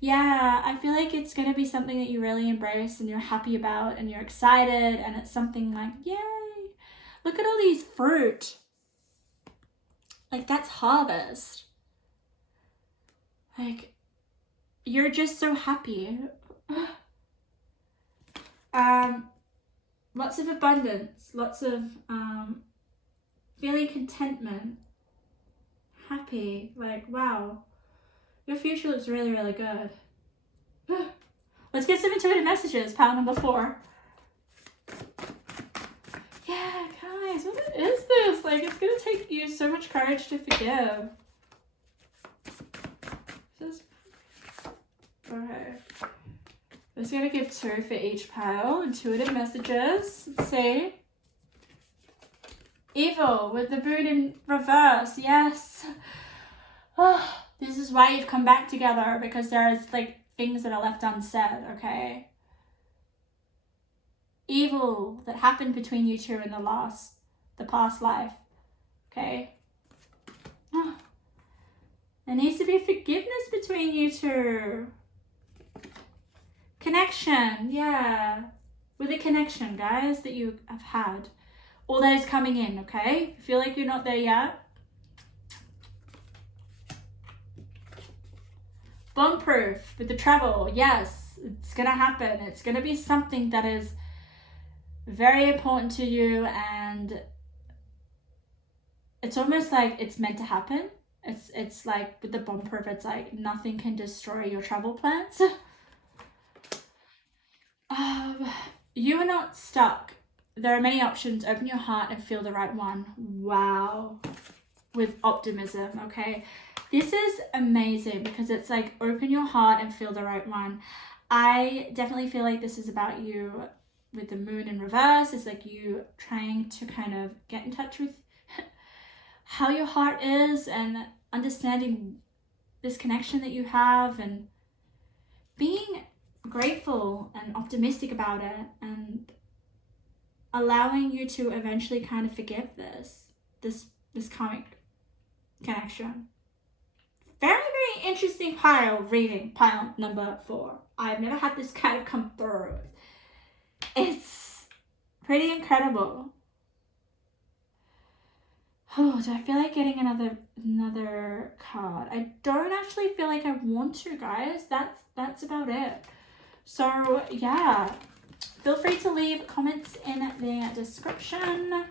Yeah, I feel like it's going to be something that you really embrace and you're happy about and you're excited, and it's something like, yay. Look at all these fruit. Like, that's harvest. Like, you're just so happy. Lots of abundance, lots of feeling contentment, happy. Like, wow, your future looks really, really good. Let's get some intuitive messages. Pile number 4. Yeah, guys, what is this? Like, it's gonna take you so much courage to forgive. Okay. I'm just going to give 2 for each pile. Intuitive messages. Let's see. Evil with the moon in reverse. Yes. Oh, this is why you've come back together, because there's like things that are left unsaid, okay? Evil that happened between you two in the past life, okay? Oh, there needs to be forgiveness between you two. Connection, yeah. With a connection, guys, that you have had. All that is coming in, okay? Feel like you're not there yet. bomb proof with the travel. Yes, it's gonna happen. It's gonna be something that is very important to you, and it's almost like it's meant to happen. It's like with the bomb proof, it's like nothing can destroy your travel plans. You are not stuck. There are many options. Open your heart and feel the right one. Wow. With optimism, okay? This is amazing because it's like open your heart and feel the right one. I definitely feel like this is about you with the moon in reverse. It's like you trying to kind of get in touch with how your heart is and understanding this connection that you have and being grateful and optimistic about it and allowing you to eventually kind of forgive this karmic connection. Very, very interesting pile reading, pile number 4. I've never had this kind of come through. It's pretty incredible. Oh, do I feel like getting another card? I don't actually feel like I want to, guys. That's about it. So yeah, feel free to leave comments in the description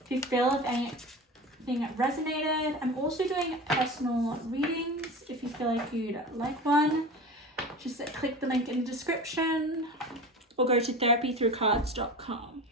if you feel if anything resonated. I'm also doing personal readings if you feel like you'd like one. Just click the link in the description or go to therapythroughcards.com.